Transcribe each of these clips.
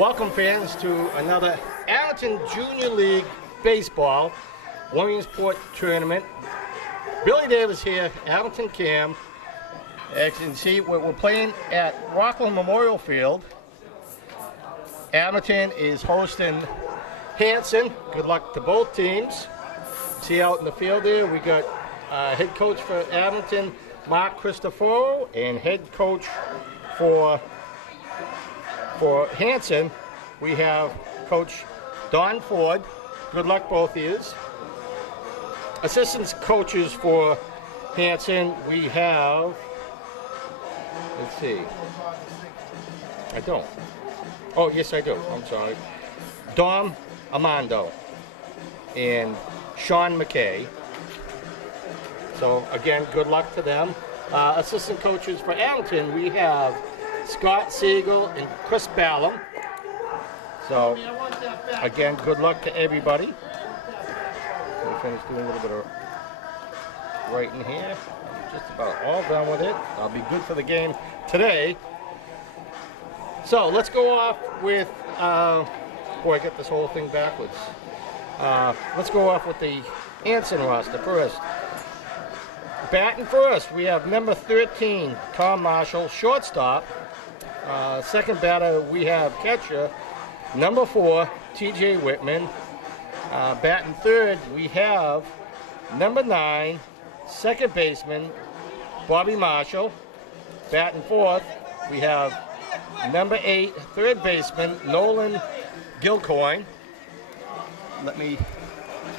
Welcome fans to another Abington Junior League Baseball Williamsport Tournament. Billy Davis here, Abington Cam. As you can see, we're playing at Rockland Memorial Field. Abington is hosting Hanson. Good luck to both teams. See out in the field there, we got head coach for Abington, Mark Cristoforo, and head coach for Hanson, we have Coach Don Ford. Good luck, both of you. Assistant coaches for Hanson, we have, let's see, I don't. Oh, yes, I do. I'm sorry. Dom Armando and Sean McKay. So, again, good luck to them. Assistant coaches for Abington, we have Scott Siegel and Chris Ballum. So, again, good luck to everybody. Let me finish doing a little bit of writing here. I'm just about all done with it. I'll be good for the game today. So, let's go off with, boy, I got this whole thing backwards. Let's go off with the Hanson roster first. Batting first, we have number 13, Tom Marshall, shortstop. Second batter, we have catcher, number 4, T.J. Whitman. Batting third, we have number 9, second baseman, Bobby Marshall. Batting fourth, we have number 8, third baseman, Nolan Gilcoyne. Let me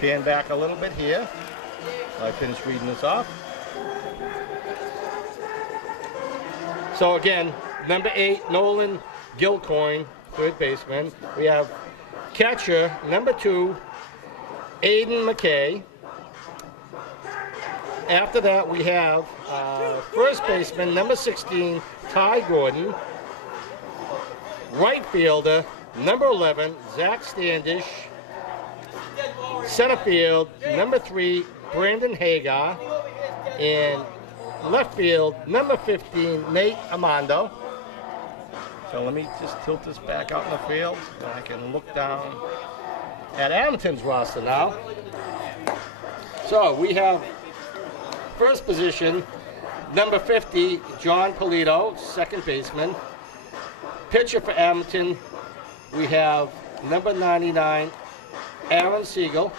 pan back a little bit here. I finished reading this off. So again, number 8, Nolan Gilcoyne, third baseman. We have catcher, number 2, Aiden McKay. After that, we have first baseman, number 16, Ty Gordon. Right fielder, number 11, Zach Standish. Center field, number 3, Brandon Hagar. And left field, number 15, Nate Armando. So let me just tilt this back out in the field so I can look down at Abington's roster now. So we have first position, number 50, John Polito, second baseman. Pitcher for Abington, we have number 99, Aaron Siegel.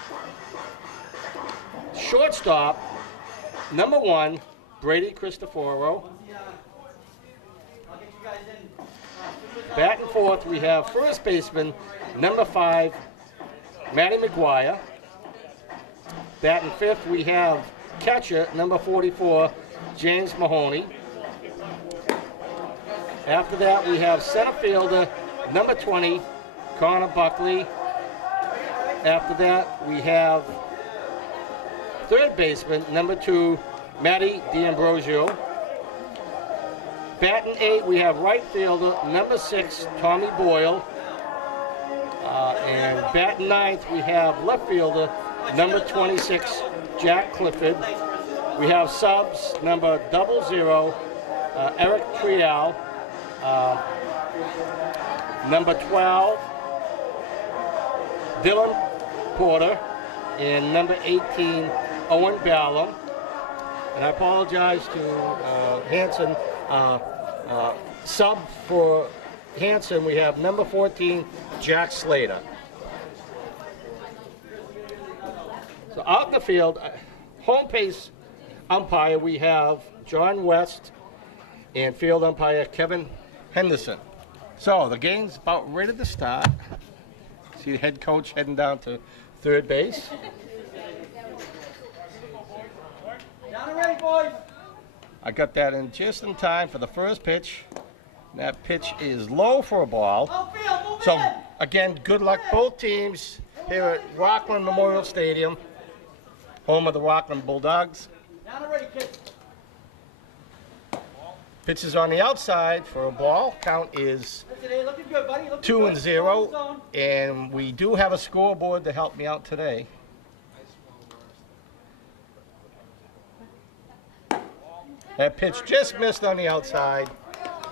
Shortstop, number 1, Brady Cristoforo. Batting fourth, we have first baseman, number 5, Matty McGuire. Batting fifth, we have catcher, number 44, James Mahoney. After that, we have center fielder, number 20, Connor Buckley. After that, we have third baseman, number 2, Matty D'Ambrosio. Batting 8, we have right fielder, number 6, Tommy Boyle. And batting 9th, we have left fielder, number 26, Jack Clifford. We have subs, number 00, Eric Trial. Number 12, Dylan Porter. And number 18, Owen Ballum. And I apologize to Hanson. Sub for Hanson, we have number 14, Jack Slater. So out in the field, home base umpire, we have John West, and field umpire Kevin Henderson. So the game's about ready to start. See the head coach heading down to third base. Down and ready, boys. I got that in just in time for the first pitch. That pitch is low for a ball. So again, good luck both teams here at Rockland Memorial Stadium, home of the Rockland Bulldogs. Down and ready, kids. Pitch is on the outside for a ball. Count is 2-0, and we do have a scoreboard to help me out today. That pitch just missed on the outside,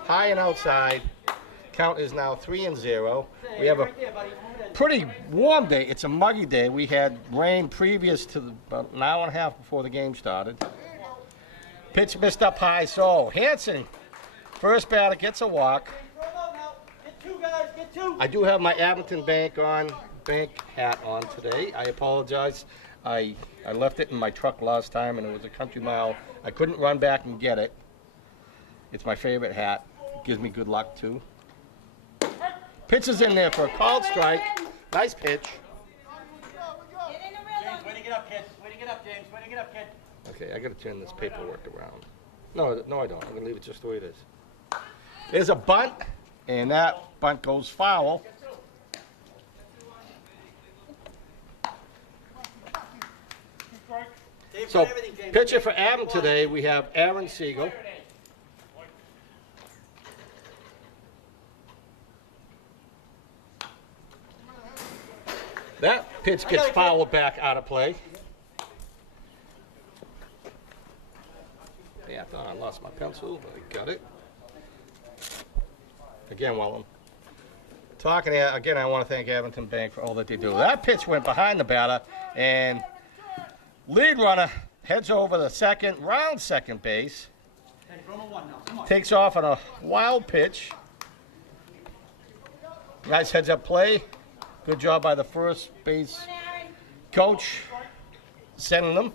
high and outside. count is now 3-0. We have a Right there, buddy. pretty warm day. It's a muggy day. We had rain previous to about an hour and a half before the game started. Pitch missed up high, so Hanson, first batter, gets a walk. Throw him out now. Get two, guys. Get two. I do have my Abington bank hat on today. I apologize. I left it in my truck last time, and it was a country mile. I couldn't run back and get it. It's my favorite hat. It gives me good luck, too. Pitch is in there for a called strike. Nice pitch. James, way to get up, kid. Way to get up, James. Way to get up, kid. Okay, I gotta turn this paperwork around. No, I don't. I'm gonna leave it just the way it is. There's a bunt, and that bunt goes foul. Dave's So, got everything, James. pitcher for Abington today, we have Aaron Siegel. That pitch gets fouled back out of play. Yeah, I thought I lost my pencil, but I got it. Again, while I'm talking here, again, I want to thank Abington Bank for all that they do. That pitch went behind the batter, and lead runner heads over the second, round second base, Hey, throw him a one now. Come on. takes off on a wild pitch. Nice heads up play. Good job by the first base coach sending them.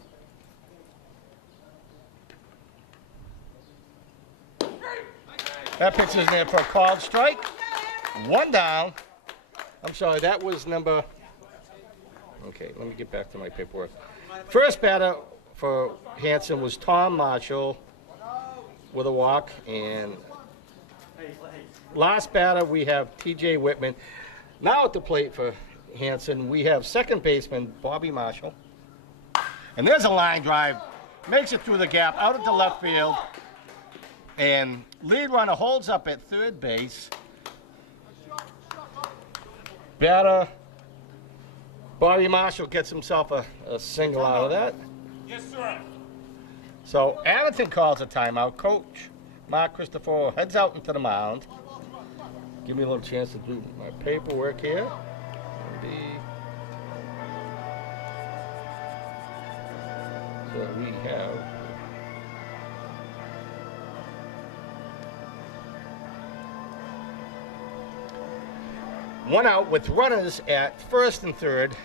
That pitch is in there for a called strike. One down. I'm sorry, that was number. Okay, let me get back to my paperwork. First batter for Hanson was Tom Marshall with a walk, and last batter we have T.J. Whitman. Now at the plate for Hanson, we have second baseman Bobby Marshall. And there's a line drive. Makes it through the gap, out into left field. And lead runner holds up at third base. Batter Bobby Marshall gets himself a single out of that. Yes, sir. So Abington calls a timeout. Coach Mark Christopher heads out into the mound. Give me a little chance to do my paperwork here. So we have one out with runners at first and third.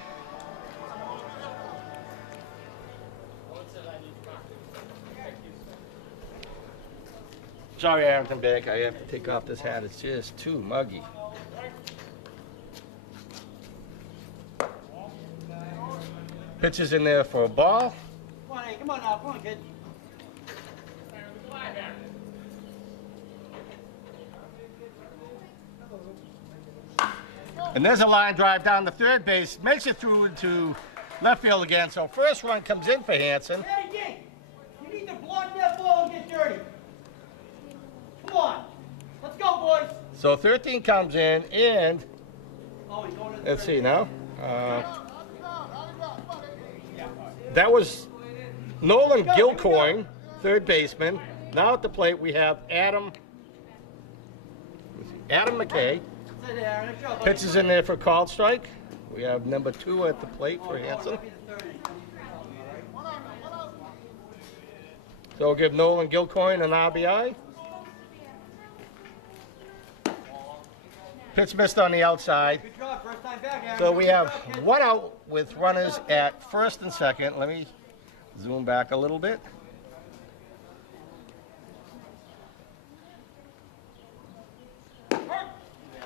Sorry, Abington Bank, I have to take off this hat. It's just too muggy. Pitch is in there for a ball. Come on, hey, come on now. Come on, kid. And there's a line drive down the third base. Makes it through to left field again. So first run comes in for Hanson. Hey, Dink. You need to block that ball and get dirty. Come on. Let's go, boys. So 13 comes in, and Oh, he's going to the let's third. see now. That was Nolan Gilcoin, third baseman. Now at the plate we have Adam McKay. Sit there, let's go, buddy. Pitch is in there for a called strike. We have number 2 at the plate for Hanson. That'll be the third inning. So we'll give Nolan Gilcoin an RBI. Pitch missed on the outside. Good job, first time back, Aaron. So we Good have job, kid. one out with runners at first and second. Let me zoom back a little bit.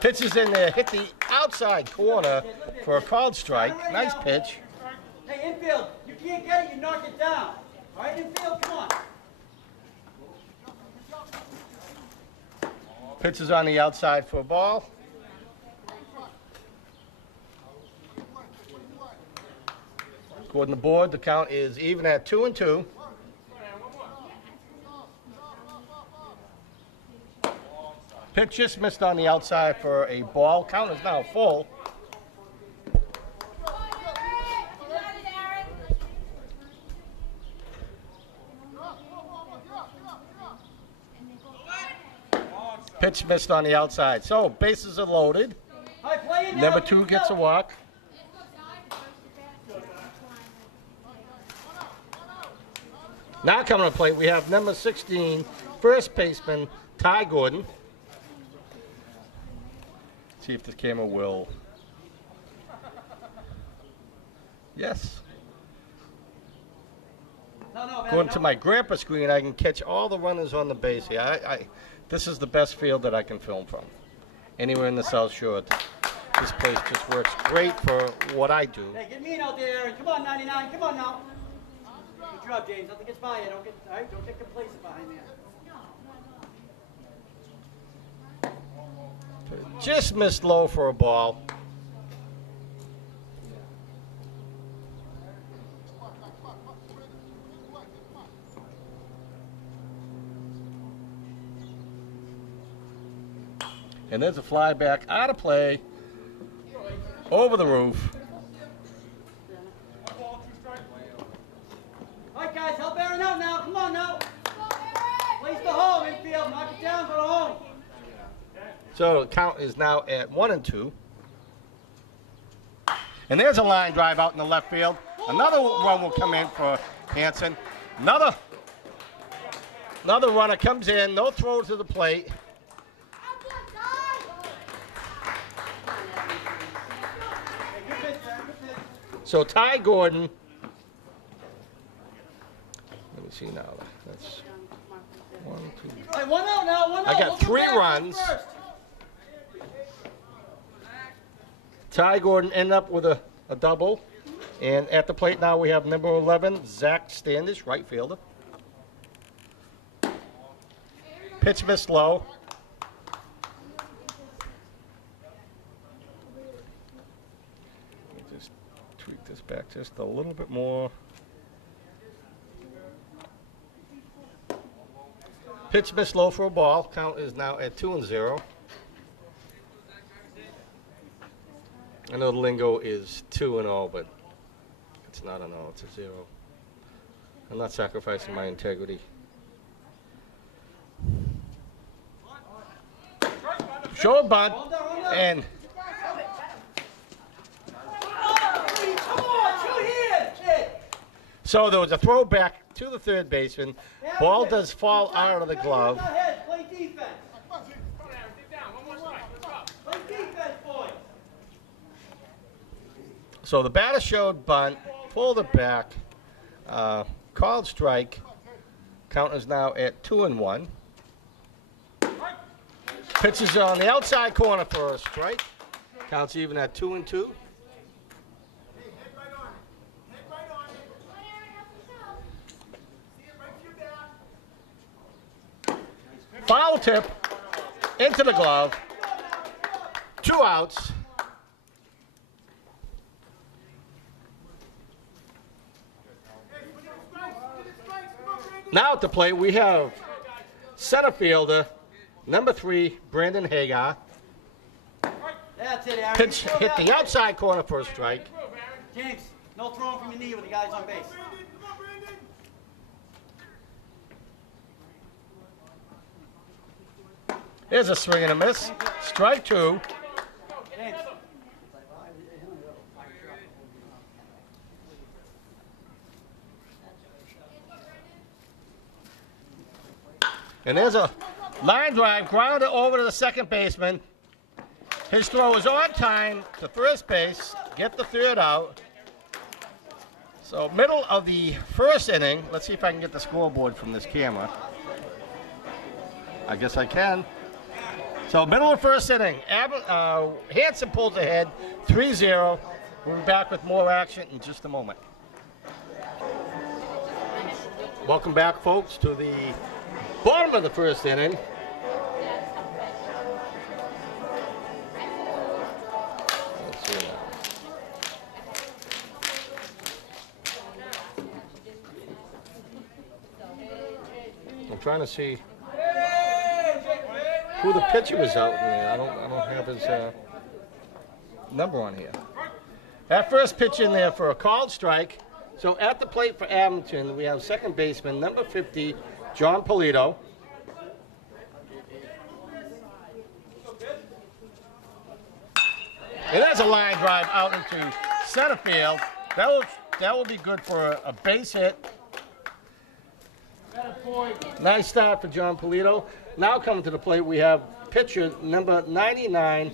Pitch is in there, hit the outside corner for a called strike. Nice pitch. Hey, infield, you can't get it, you knock it down. All right, infield, come on. Pitch is on the outside for a ball. According to the board, the count is even at 2-2. Pitch just missed on the outside for a ball. Count is now full. Pitch missed on the outside. So bases are loaded. All right, play it now. Number 2 gets a walk. Now coming to play, we have number 16, first baseman, Ty Gordon. See if the camera will. Yes. No, Going to my grandpa screen, I can catch all the runners on the base here. This is the best field that I can film from. Anywhere in the South Shore. This place just works great for what I do. Hey, get mean out there, Aaron. Come on, 99. Come on now. Good job, James. Nothing gets by you. Don't get complacent behind there. Just missed low for a ball. And there's a fly back out of play over the roof. All right, guys, help Aaron out now. Come on now. Place the home, infield. Knock it down, go to home. So the count is now at 1-2. And there's a line drive out in the left field. Another run will come in for Hanson. Another runner comes in. No throw to the plate. So Ty Gordon. Let me see now. That's 1, 2. All right, 1 out now. 1 out. I got We'll come 3 back runs. first. Ty Gordon ended up with a double. And at the plate now we have number 11, Zach Standish, right fielder. Pitch missed low. Let me just tweak this back just a little bit more. Pitch missed low for a ball. Count is now at 2-0. I know the lingo is 2-0, but it's not an 0, it's a 0. I'm not sacrificing my integrity. Short bunt, and Come on, shoot here, kid. so there was a throw back to the third baseman. Ball does fall out of the glove. Go ahead, play defense. Play defense, boys. So the batter showed bunt, pulled it back, called strike. Count is now at 2-1. Pitches on the outside corner for a strike. Counts even at 2-2. Foul tip into the glove. 2 outs. Now at the plate we have center fielder number 3, Brandon Hagar. That's it, Aaron. Pitch hit the outside corner for a strike. James, no throwing from your knee with the guys on base. There's a swing and a miss. Strike 2. James. And there's a line drive, grounded over to the second baseman. His throw is on time to first base, get the third out. So middle of the first inning. Let's see if I can get the scoreboard from this camera. I guess I can. So middle of the first inning, Hanson pulls ahead, 3-0. We'll be back with more action in just a moment. Welcome back, folks, to the bottom of the first inning. Let's see. I'm trying to see who the pitcher is out in there. I don't have his number on here. That first pitch in there for a called strike. So at the plate for Abington, we have second baseman number 50, John Polito. And there's a line drive out into center field. That will be good for a base hit. Nice start for John Polito. Now coming to the plate, we have pitcher number 99,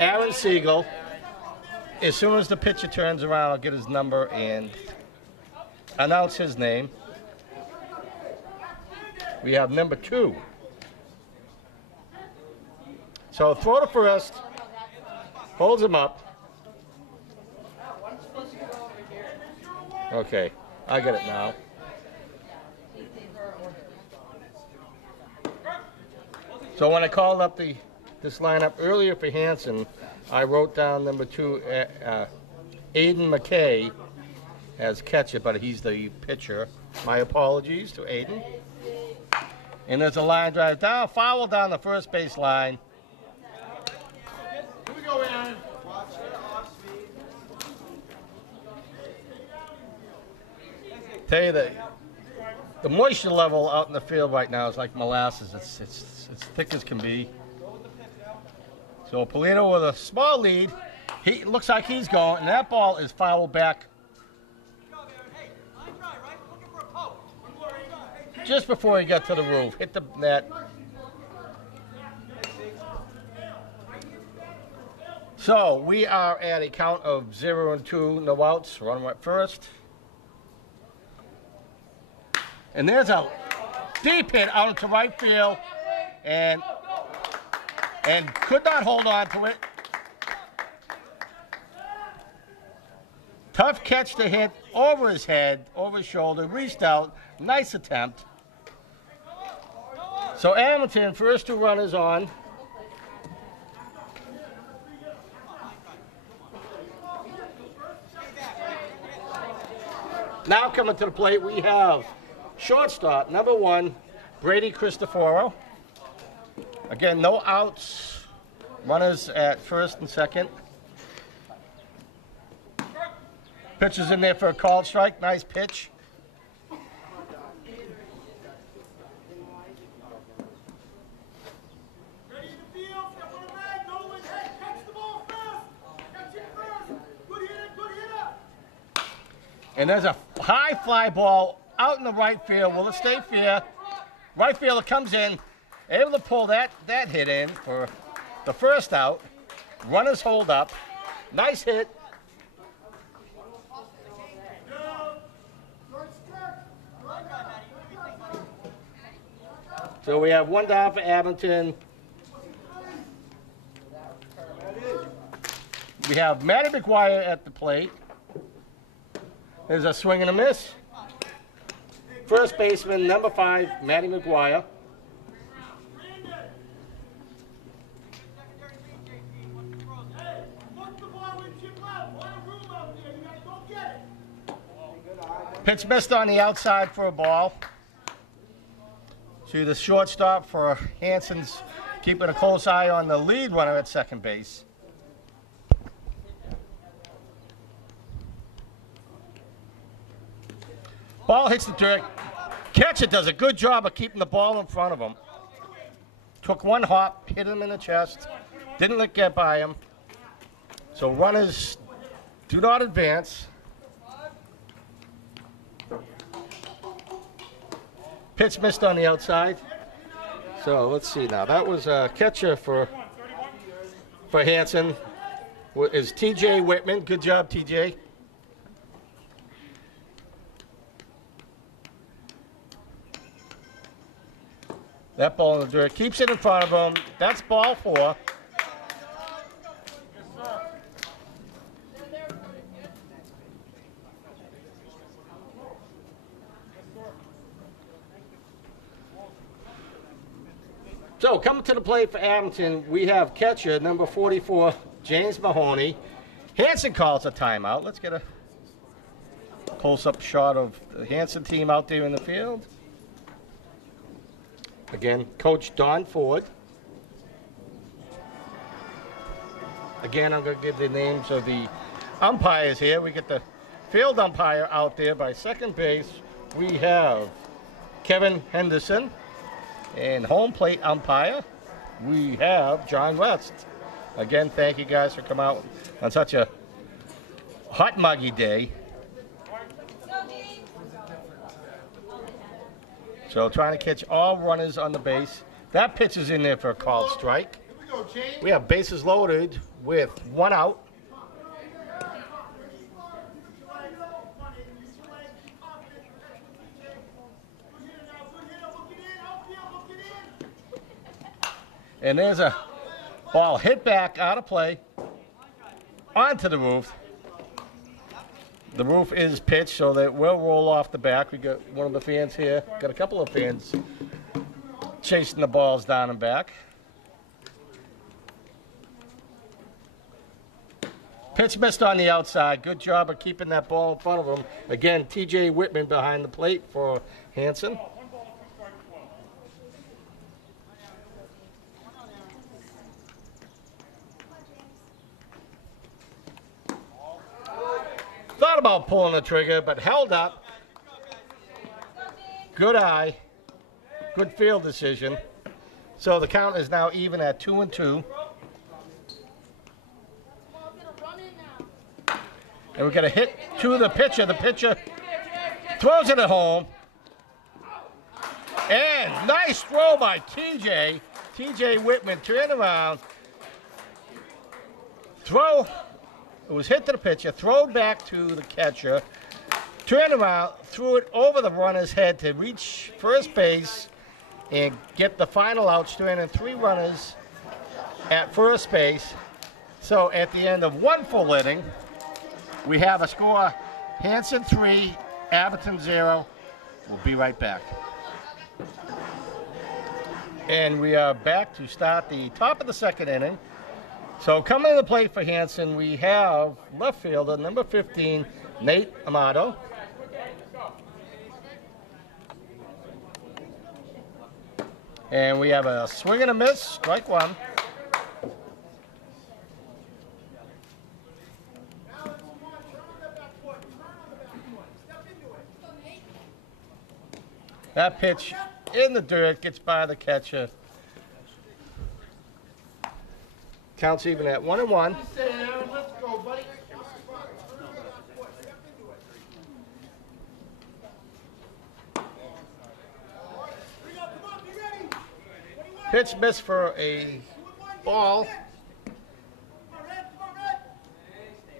Aaron Siegel. As soon as the pitcher turns around, I'll get his number and announce his name. We have number 2. So throw to first, holds him up. Okay, I get it now. So when I called up this lineup earlier for Hanson, I wrote down number 2, Aiden McKay as catcher, but he's the pitcher. My apologies to Aiden. And there's a line drive down, foul down the first base line. Here we go, Aaron. Tell you that the moisture level out in the field right now is like molasses. It's thick as can be. So Polito with a small lead. He looks like he's going, and that ball is fouled back just before he got to the roof. Hit the net. So we are at a count of 0-2, no outs. Runner at first. And there's a deep hit out into right field, and could not hold on to it. Tough catch to hit over his head, over his shoulder, reached out. Nice attempt. So Abington, first 2 runners on. Now coming to the plate, we have shortstop, number 1, Brady Cristoforo. Again, no outs. Runners at first and second. Pitcher's in there for a called strike. Nice pitch. And there's a high fly ball out in the right field. Will it stay fair? Right fielder comes in, able to pull that hit in for the first out. Runners hold up. Nice hit. So we have 1 down for Abington. We have Matty McGuire at the plate. There's a swing and a miss. First baseman, number 5, Matty McGuire. Pitch missed on the outside for a ball. To the shortstop for Hanson's keeping a close eye on the lead runner at second base. Ball hits the dirt. Catcher does a good job of keeping the ball in front of him. Took 1 hop, hit him in the chest. Didn't let get by him. So runners do not advance. Pitch missed on the outside. So let's see now. That was a catcher for Hanson. Is TJ Whitman. Good job, TJ. That ball in the dirt. Keeps it in front of him. That's ball 4. So coming to the plate for Abington, we have catcher number 44, James Mahoney. Hanson calls a timeout. Let's get a close-up shot of the Hanson team out there in the field. Again, Coach Don Ford. Again, I'm going to give the names of the umpires here. We get the field umpire out there by second base. We have Kevin Henderson. And home plate umpire, we have John West. Again, thank you guys for coming out on such a hot, muggy day. So trying to catch all runners on the base. That pitch is in there for a called strike. We have bases loaded with 1 out. And there's a ball hit back out of play onto the roof. The roof is pitched, so that will roll off the back. We got one of the fans here. Got a couple of fans chasing the balls down and back. Pitch missed on the outside. Good job of keeping that ball in front of him. Again, TJ Whitman behind the plate for Hanson. Thought about pulling the trigger, but held up. Good eye. Good field decision. So the count is now even at 2-2. And we're going to hit to the pitcher. The pitcher throws it at home. And nice throw by TJ. TJ Whitman turned around. Throw. It was hit to the pitcher, thrown back to the catcher, turned around, threw it over the runner's head to reach first base and get the final out, stranding 3 runners at first base. So at the end of 1 full inning, we have a score: Hanson 3, Abington 0. We'll be right back. And we are back to start the top of the 2nd inning. So coming to the plate for Hanson, we have left fielder number 15, Nate Amato. And we have a swing and a miss, strike 1. That pitch in the dirt gets by the catcher. Counts even at 1-1. Pitch missed for a ball.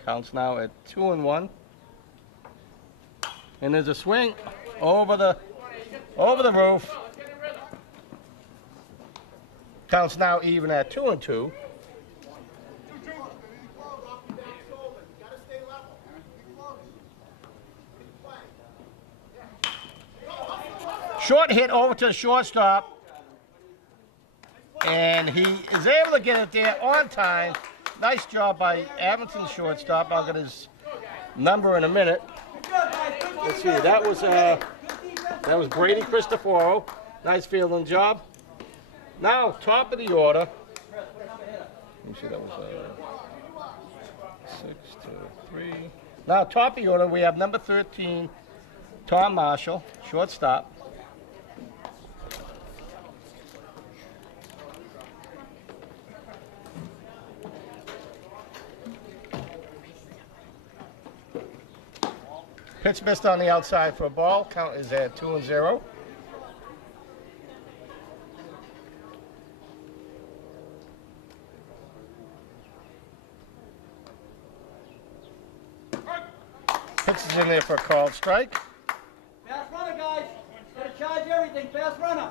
Counts now at 2-1. And there's a swing over the roof. Counts now even at 2-2. Short hit over to the shortstop, and he is able to get it there on time. Nice job by Abington shortstop. I'll get his number in a minute. Let's see, that was Brady Cristoforo. Nice fielding job. Now top of the order. Let me see, that was 6-3. Now top of the order, we have number 13, Tom Marshall, shortstop. Pitch missed on the outside for a ball. Count is at 2-0. Pitch is in there for a called strike. Fast runner, guys. Gotta charge everything. Fast runner.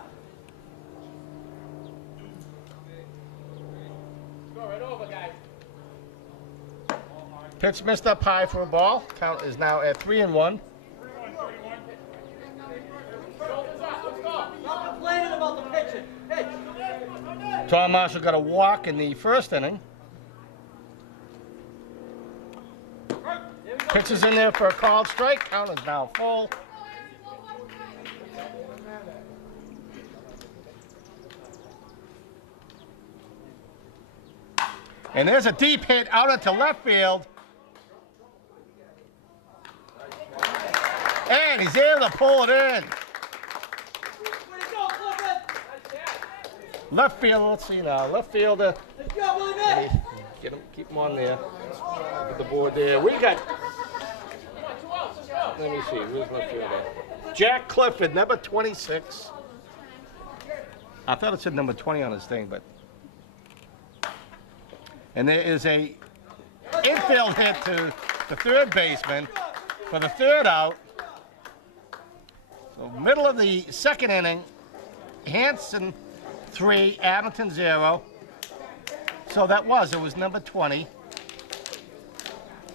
Go right over, guys. Pitch missed up high for a ball. Count is now at 3-1. Stop complaining about the pitching. Pitch. Tom Marshall got a walk in the 1st inning. Pitch is in there for a called strike. Count is now full. And there's a deep hit out into left field. And he's able to pull it in. Left field, let's see now. Left fielder. Let's go, Willie Mays. Get him, keep him on there. Get the board there. We got. Let me see. Where's left fielder? Jack Clifford, number 26. I thought it said number 20 on his thing, but. And there is a infield hit to the third baseman for the third out. So middle of the second inning, Hanson 3, Abington 0. So it was number 20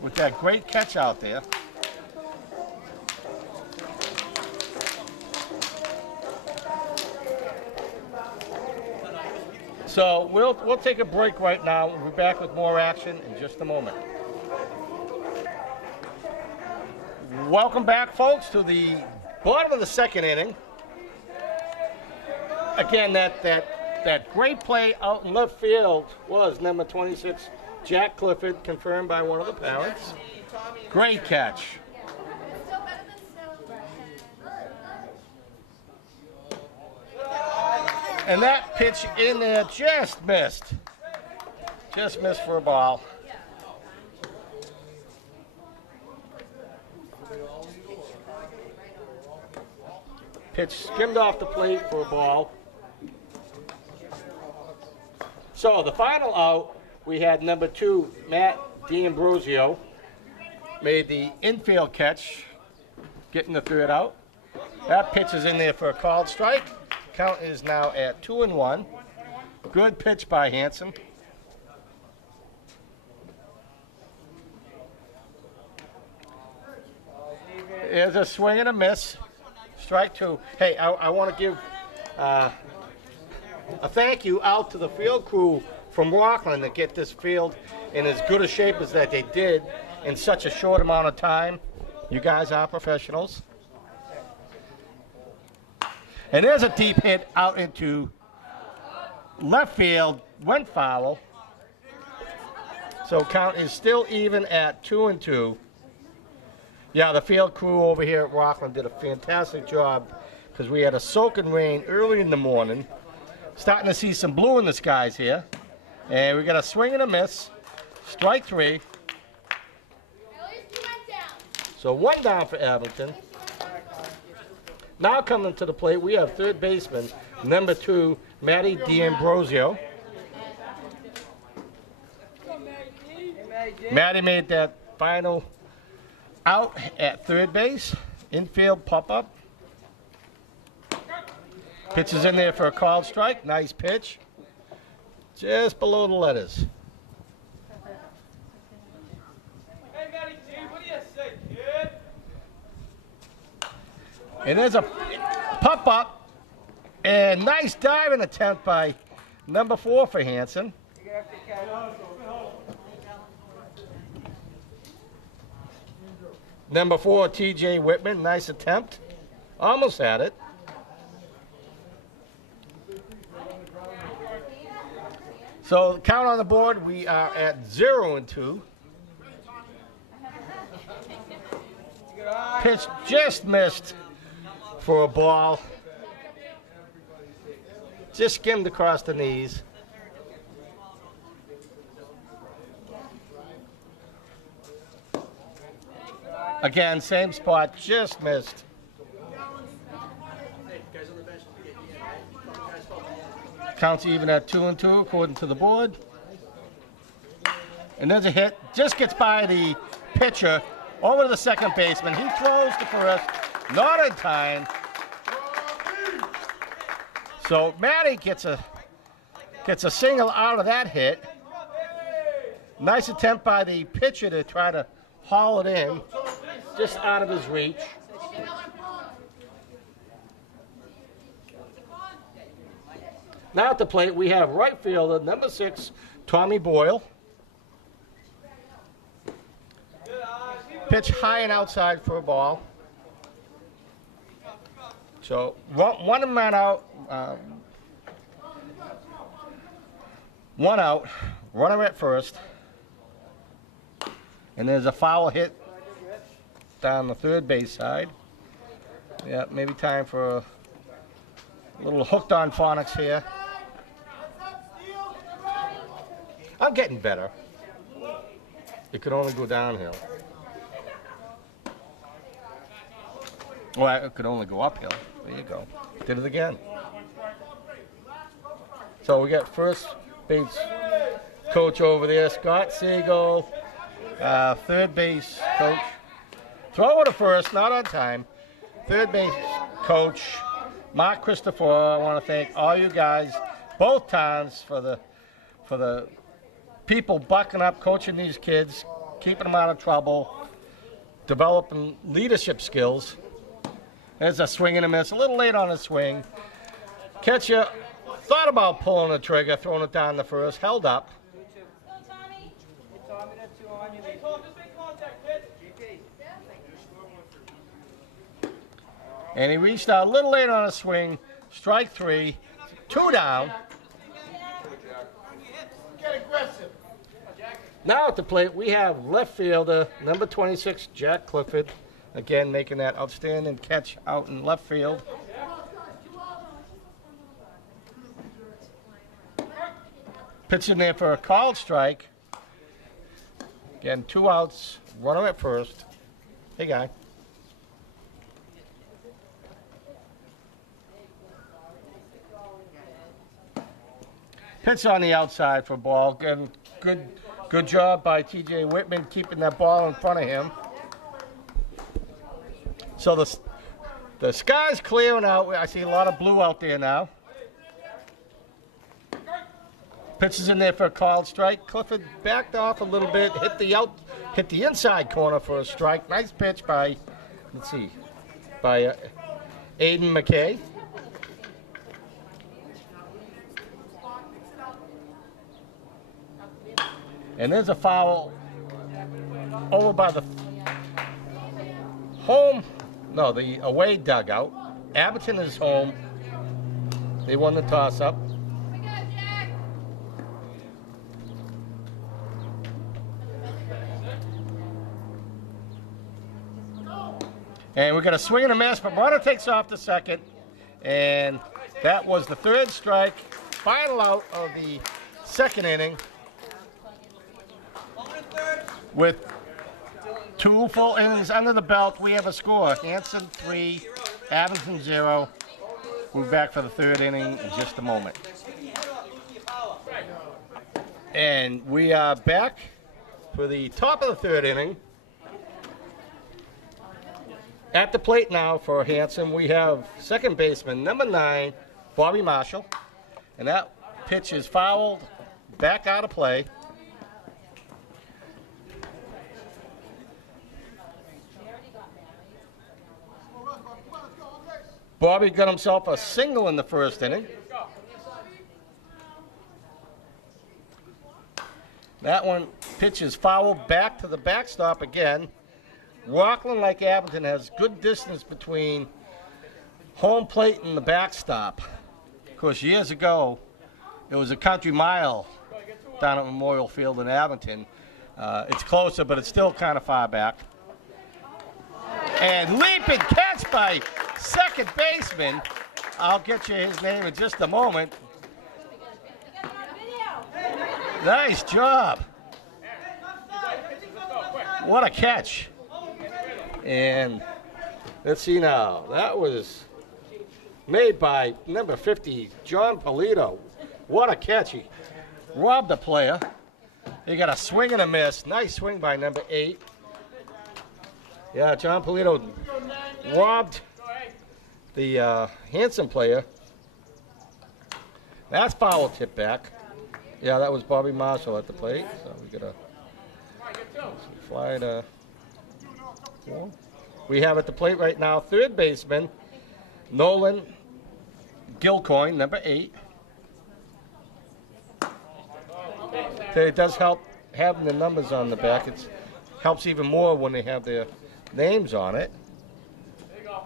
with that great catch out there. So we'll take a break right now. We'll be back with more action in just a moment. Welcome back, folks, to the bottom of the second inning. Again, that great play out in left field was number 26, Jack Clifford, confirmed by one of the parents. Great catch. And that pitch in there just missed. Just missed for a ball. Pitch skimmed off the plate for a ball. So the final out, we had number 2, Matt D'Ambrosio, made the infield catch, getting the third out. That pitch is in there for a called strike. Count is now at 2-1. Good pitch by Hanson. There's a swing and a miss. Strike 2. Hey, I want to give a thank you out to the field crew from Rockland to get this field in as good a shape as that they did in such a short amount of time. You guys are professionals. And there's a deep hit out into left field, went foul. So count is still even at 2-2. Yeah, the field crew over here at Rockland did a fantastic job because we had a soaking rain early in the morning. Starting to see some blue in the skies here. And we got a swing and a miss. Strike 3. So 1 down for Abington. Now coming to the plate, we have third baseman, number 2, Matty D'Ambrosio. Matty made that final out at third base. Infield pop-up. Pitch is in there for a called strike. Nice pitch. Just below the letters. Hey, Matty G, what do you say, kid? And there's a pop-up. And nice diving attempt by number 4 for Hanson. Number 4, T.J. Whitman. Nice attempt. Almost had it. So count on the board, we are at 0-2. Pitch just missed for a ball. Just skimmed across the knees. Again, same spot, just missed. Counts even at 2-2 according to the board. And there's a hit. Just gets by the pitcher over to the second baseman. He throws to first, not in time. So Matty gets a single out of that hit. Nice attempt by the pitcher to try to haul it in, just out of his reach. Now at the plate, we have right fielder, number 6, Tommy Boyle. Pitch high and outside for a ball. So one man out, runner at first. And there's a foul hit down the third base side. Yeah, maybe time for a little hooked on phonics here. I'm getting better. it could only go downhill. Well, it could only go uphill. There you go. Did it again. So we got first base coach over there, Scott Siegel. Third base coach. Throw it to first, not on time. Third base coach, Mark Christopher. I want to thank all you guys, both towns, for the people bucking up, coaching these kids, keeping them out of trouble, developing leadership skills. There's a swing and a miss. A little late on the swing. Catcher thought about pulling the trigger, throwing it down the first, held up. And he reached out a little late on a swing. Strike 3. 2 down. Get aggressive. Now at the plate, we have left fielder, number 26, Jack Clifford. Again, making that outstanding catch out in left field. Pitching there for a called strike. Again, 2 outs, runner at first. Hey, guy. Pitch on the outside for ball. Again, good job by T.J. Whitman keeping that ball in front of him. So the sky's clearing out. I see a lot of blue out there now. Pitches in there for a called strike. Clifford backed off a little bit, hit the inside corner for a strike. Nice pitch by, let's see, by Aiden McKay. And there's a foul over by the the away dugout. Abington is home. They won the toss-up. And we're going to swing and a miss, but runner takes off the second. And that was the third strike. Final out of the second inning. With 2 full innings under the belt, we have a score. Hanson 3, Abington 0. We're back for the third inning in just a moment. And we are back for the top of the third inning. At the plate now for Hanson, we have second baseman, number 9, Bobby Marshall. And that pitch is fouled, back out of play. Bobby got himself a single in the first inning. That one pitch is fouled back to the backstop again. Rockland, like Abington, has good distance between home plate and the backstop. Of course, years ago, it was a country mile down at Memorial Field in Abington. It's closer, but it's still kind of far back. And leaping catch by second baseman. I'll get you his name in just a moment. Nice job. What a catch. And let's see now. That was made by number 50, John Polito. What a catch. He robbed the player. He got a swing and a miss. Nice swing by number 8. Yeah, John Polito robbed the Hanson player. That's foul tip back. Yeah, that was Bobby Marshall at the plate. So we got a fly to 4. We have at the plate right now third baseman Nolan Gilcoin, number 8. It does help having the numbers on the back. It helps even more when they have their names on it.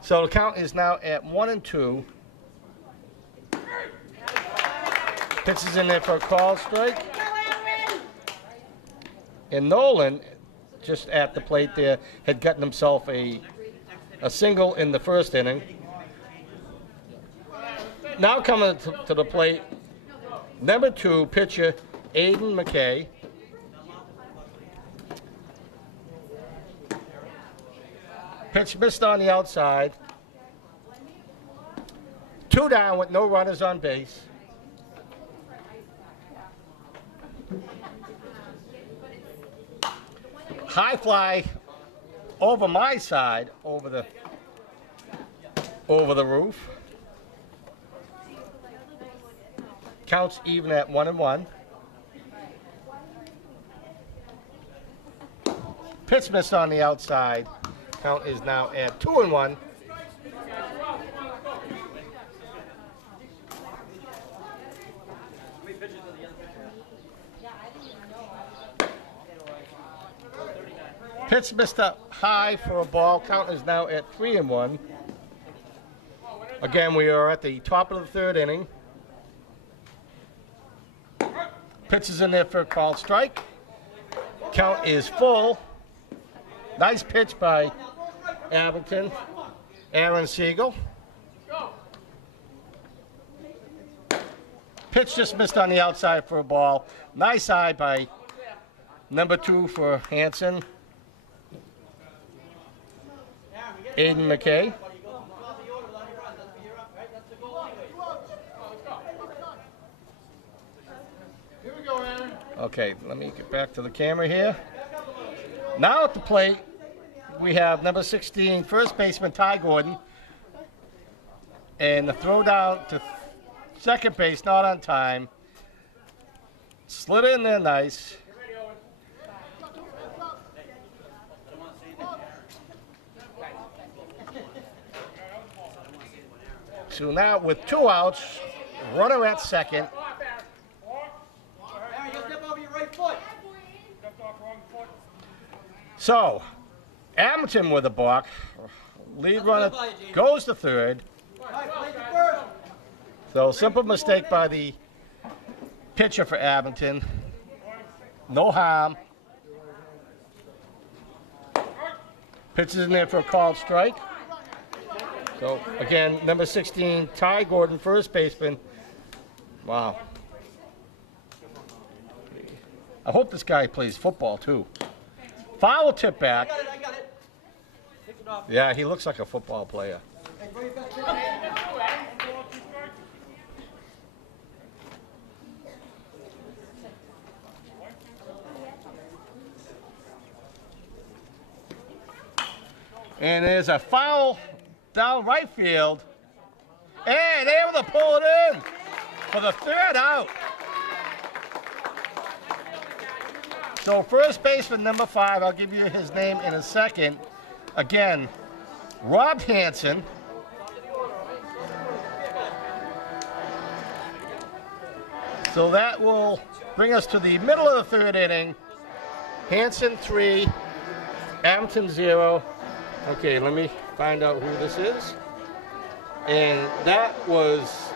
So the count is now at 1-2. Pitches in there for a call strike. And Nolan, just at the plate there, had gotten himself a single in the first inning. Now coming to the plate, number 2 pitcher Aiden McKay. Pitch missed on the outside. 2 down with no runners on base. High fly over my side, over the roof. Counts even at 1-1. Pitch missed on the outside. Count is now at 2-1. Pitch missed up high for a ball. Count is now at 3-1. Again, we are at the top of the 3rd inning. Pitch is in there for a called strike. Count is full. Nice pitch by Abington. Aaron Siegel. Pitch just missed on the outside for a ball. Nice eye by number 2 for Hanson. Aiden McKay. Okay, let me get back to the camera here. Now at the plate, we have number 16, first baseman Ty Gordon. And the throw down to second base, not on time. Slid in there nice. So now with 2 outs, runner at second. So, Abington with a balk. Lead runner goes to third. So, simple mistake by the pitcher for Abington. No harm. Pitches in there for a called strike. So, again, number 16, Ty Gordon, first baseman. Wow. I hope this guy plays football, too. Foul tip back. I got it. Take it off. Yeah, he looks like a football player. And there's a foul down right field. And able to pull it in for the 3rd out. So first baseman number 5, I'll give you his name in a second. Again, Rob Hanson. So that will bring us to the middle of the 3rd inning. Hanson 3, Abington 0. Okay, let me find out who this is. And that was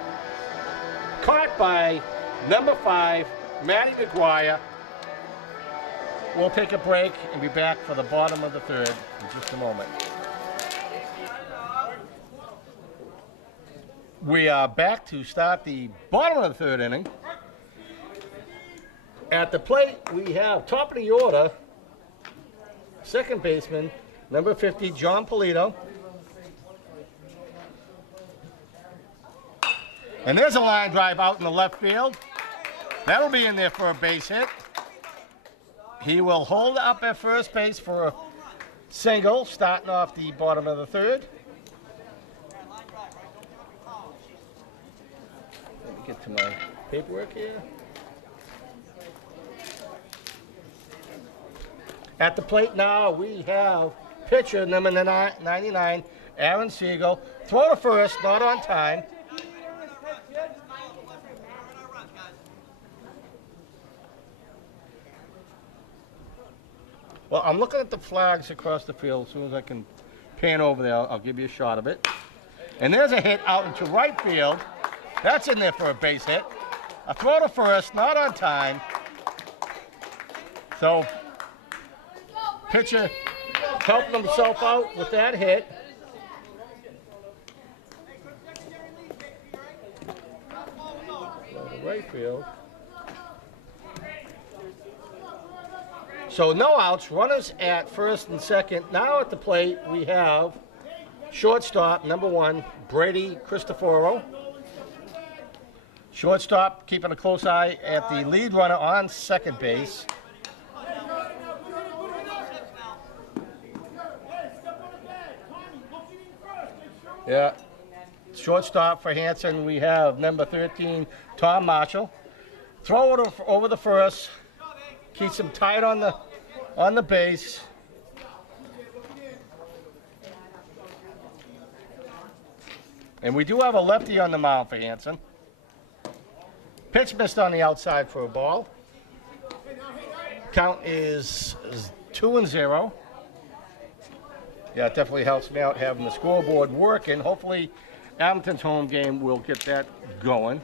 caught by number 5, Matty McGuire. We'll take a break and be back for the bottom of the 3rd in just a moment. We are back to start the bottom of the 3rd inning. At the plate, we have top of the order, second baseman, number 50, John Polito. And there's a line drive out in the left field. That'll be in there for a base hit. He will hold up at first base for a single, starting off the bottom of the 3rd. Let me get to my paperwork here. At the plate now, we have pitcher number 99, Aaron Siegel. Throw to first, not on time. Well, I'm looking at the flags across the field. As soon as I can pan over there, I'll give you a shot of it. And there's a hit out into right field. That's in there for a base hit. A throw to first, not on time. So, pitcher helping himself out with that hit. Right field. So no outs, runners at first and second. Now at the plate we have shortstop, number 1, Brady Cristoforo. Shortstop, keeping a close eye at the lead runner on second base. Yeah. Shortstop for Hanson, we have number 13, Tom Marshall. Throw it over the first. Keeps him tight on the base. And we do have a lefty on the mound for Hanson. Pitch missed on the outside for a ball. Count is 2-0. Yeah, it definitely helps me out having the scoreboard working. Hopefully, Abington's home game will get that going.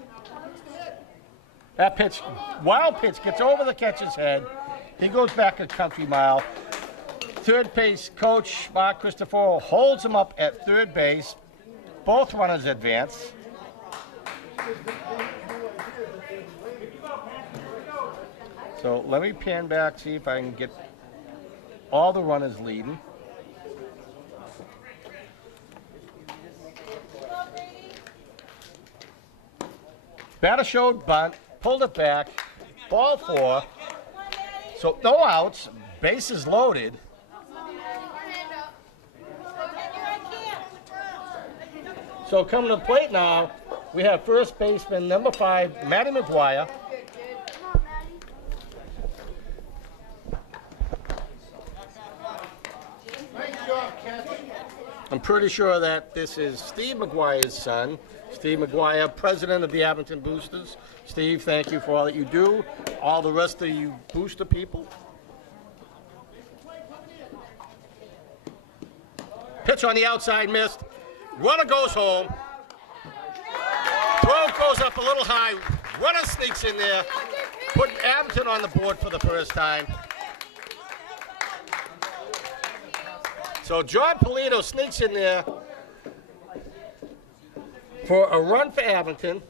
That pitch, wild pitch, gets over the catcher's head. He goes back a country mile. Third base coach, Mark Cristoforo, holds him up at third base. Both runners advance. So let me pan back, see if I can get all the runners leading. Batter showed bunt, pulled it back, ball 4. So no outs, bases loaded. So coming to the plate now, we have first baseman number 5, Matty McGuire. I'm pretty sure that this is Steve McGuire's son. Steve McGuire, president of the Abington Boosters. Steve, thank you for all that you do. All the rest of you booster people. Pitch on the outside, missed. Runner goes home. Throw goes up a little high. Runner sneaks in there. Put Abington on the board for the first time. So John Polito sneaks in there for a run for Abington.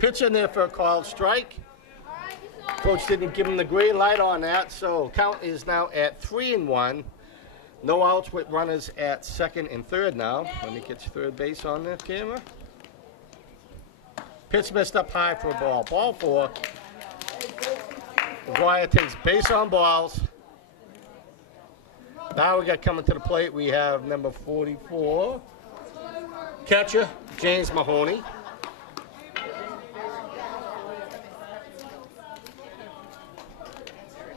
Pitch in there for a called strike. Coach didn't give him the green light on that, so count is now at 3-1. No outs with runners at second and third now. Let me get third base on the camera. Pitch missed up high for a ball. Ball 4. McGuire takes base on balls. Now we got coming to the plate. We have number 44. Catcher, James Mahoney.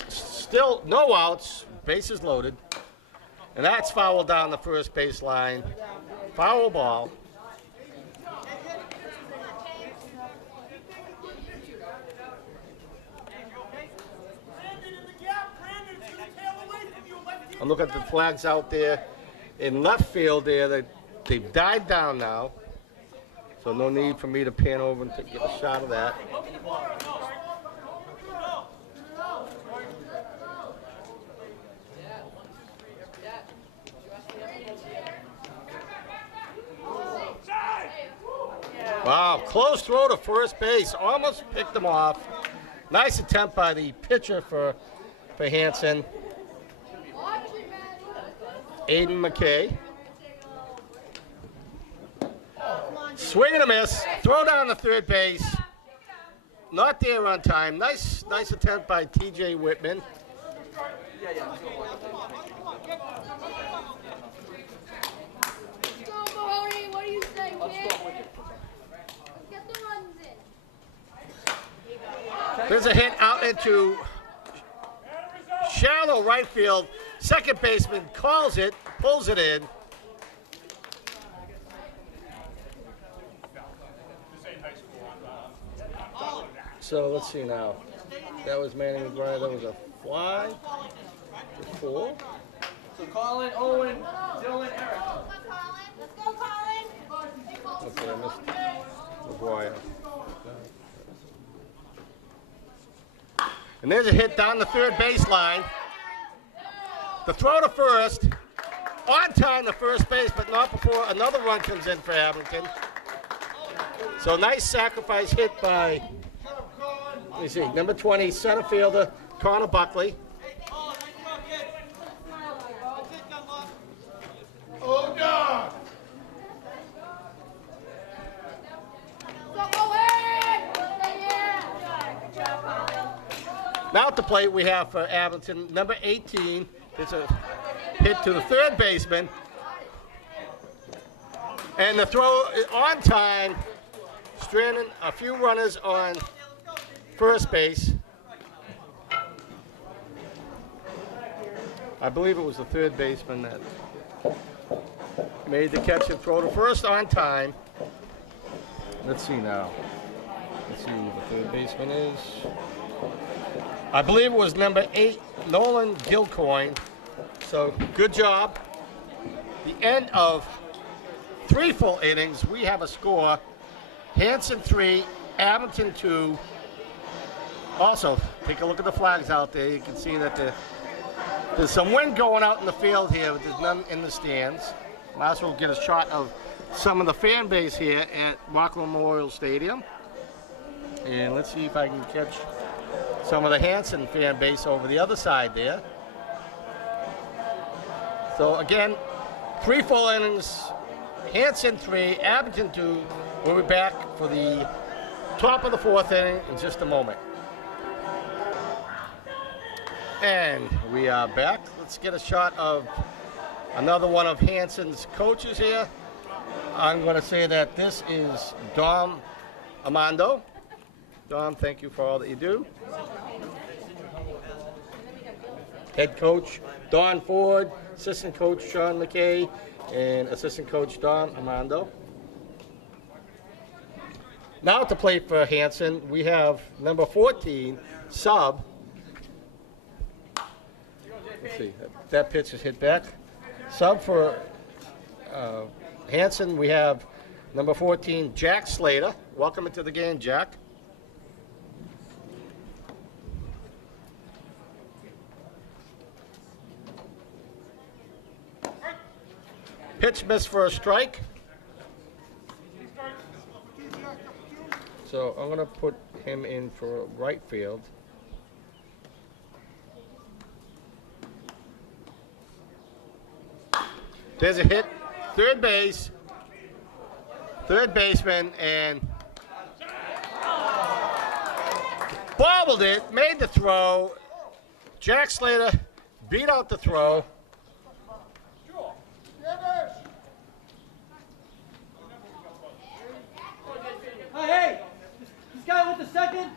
Still no outs. Bases loaded. And that's foul down the first baseline. Foul ball. I'm looking at the flags out there in left field there. They've died down now. So no need for me to pan over and get a shot of that. Wow, close throw to first base. Almost picked him off. Nice attempt by the pitcher for Hanson. Aiden McKay. Swing and a miss. Throw down to third base. Not there on time. Nice attempt by TJ Whitman. What do you say, kid? There's a hit out into shallow right field. Second baseman calls it, pulls it in. So let's see now. That was Manny McGuire. That was a fly. 4. So Colin, Owen, Dylan, Eric. Let's go, Colin. Okay, I missed McGuire. And there's a hit down the third baseline. The throw to first. On time to first base, but not before another run comes in for Abington. So nice sacrifice hit by, let me see, number 20, center fielder, Connor Buckley. Oh, God! Now at the plate we have for Abington, number 18. It's a hit to the third baseman. And the throw on time, stranding a few runners on first base. I believe it was the third baseman that made the catch and throw to first on time. Let's see now. Let's see who the third baseman is. I believe it was number 8, Nolan Gilcoin. So good job. The end of 3 full innings. We have a score. Hanson 3, Abington 2. Also, take a look at the flags out there. You can see that there's some wind going out in the field here, but there's none in the stands. Might as well get a shot of some of the fan base here at Rockland Memorial Stadium. And let's see if I can catch some of the Hanson fan base over the other side there. So again, 3 full innings, Hanson 3, Abington 2. We'll be back for the top of the 4th inning in just a moment. And we are back. Let's get a shot of another one of Hanson's coaches here. I'm going to say that this is Dom Amando. Dom, thank you for all that you do. Head coach Don Ford, assistant coach Sean McKay, and assistant coach Dom Amando. Now at the plate for Hanson, we have number 14, sub. Let's see, that pitch is hit back. Sub for Hanson, we have number 14, Jack Slater. Welcome into the game, Jack. Pitch missed for a strike. So I'm going to put him in for right field. There's a hit, third base, third baseman, and bobbled it, made the throw. Jack Slater beat out the throw. Hey, this guy with the second.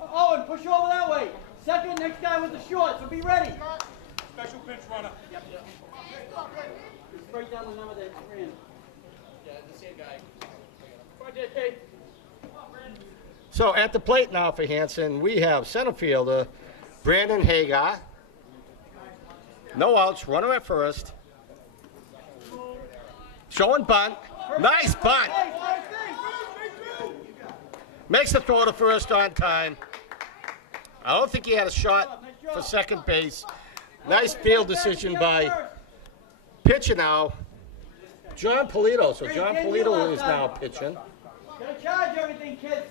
Oh, and push over that way. Second, next guy with the short, so be ready. Special pinch runner. Yep. Just write down the number that ran. Yeah, the same guy. Come on, JP. So at the plate now for Hanson, we have center fielder Brandon Hagar. No outs, runner at first. Showing bunt. Nice bunt. Makes the throw to first on time. I don't think he had a shot for second base. Nice field decision by pitcher now, John Polito. So John Polito is now pitching. Gotta charge everything, kids.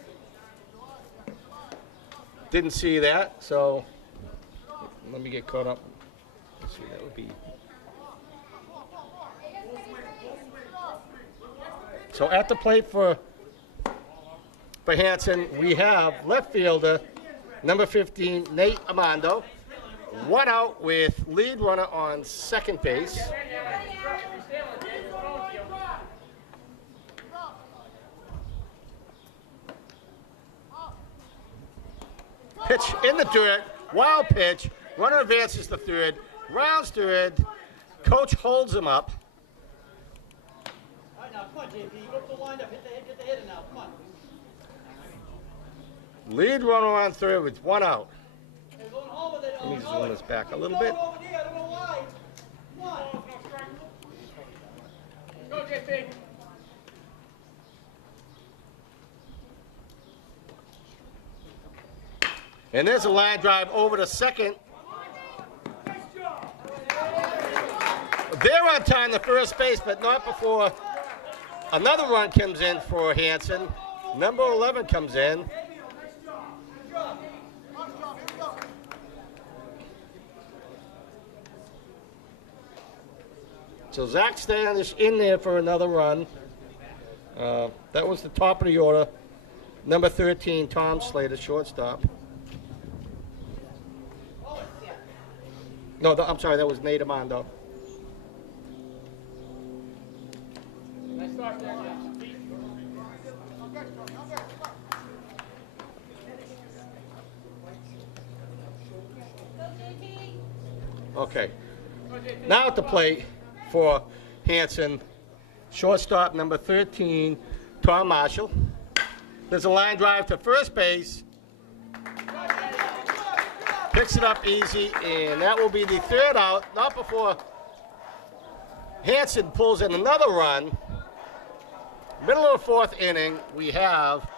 Didn't see that, so let me get caught up. Let's see, that would be. So at the plate for Hanson, we have left fielder, number 15, Nate Amando. 1 out with lead runner on second base. Pitch in the dirt, wild pitch. Runner advances to third, rounds third. Coach holds him up. All right, now, come on, JP. Go up the windup. Get the hitter now. Come on. Lead runner on third with 1 out. Hey, going home with it. Let me Oh, zoom no. this back a little Going bit. over there. I don't know why. Come on. Go, JP. And there's a line drive over to second. They're on time to first base, but not before another run comes in for Hanson. Number 11 comes in. So Zach Standish in there for another run. That was the top of the order. Number 13, Tom Slater, shortstop. No, I'm sorry, that was Nate Amando. Nice start there, guys. Okay. Now at the plate for Hanson, shortstop number 13, Tom Marshall. There's a line drive to first base. Picks it up easy, and that will be the third out, not before Hanson pulls in another run. Middle of the fourth inning, we have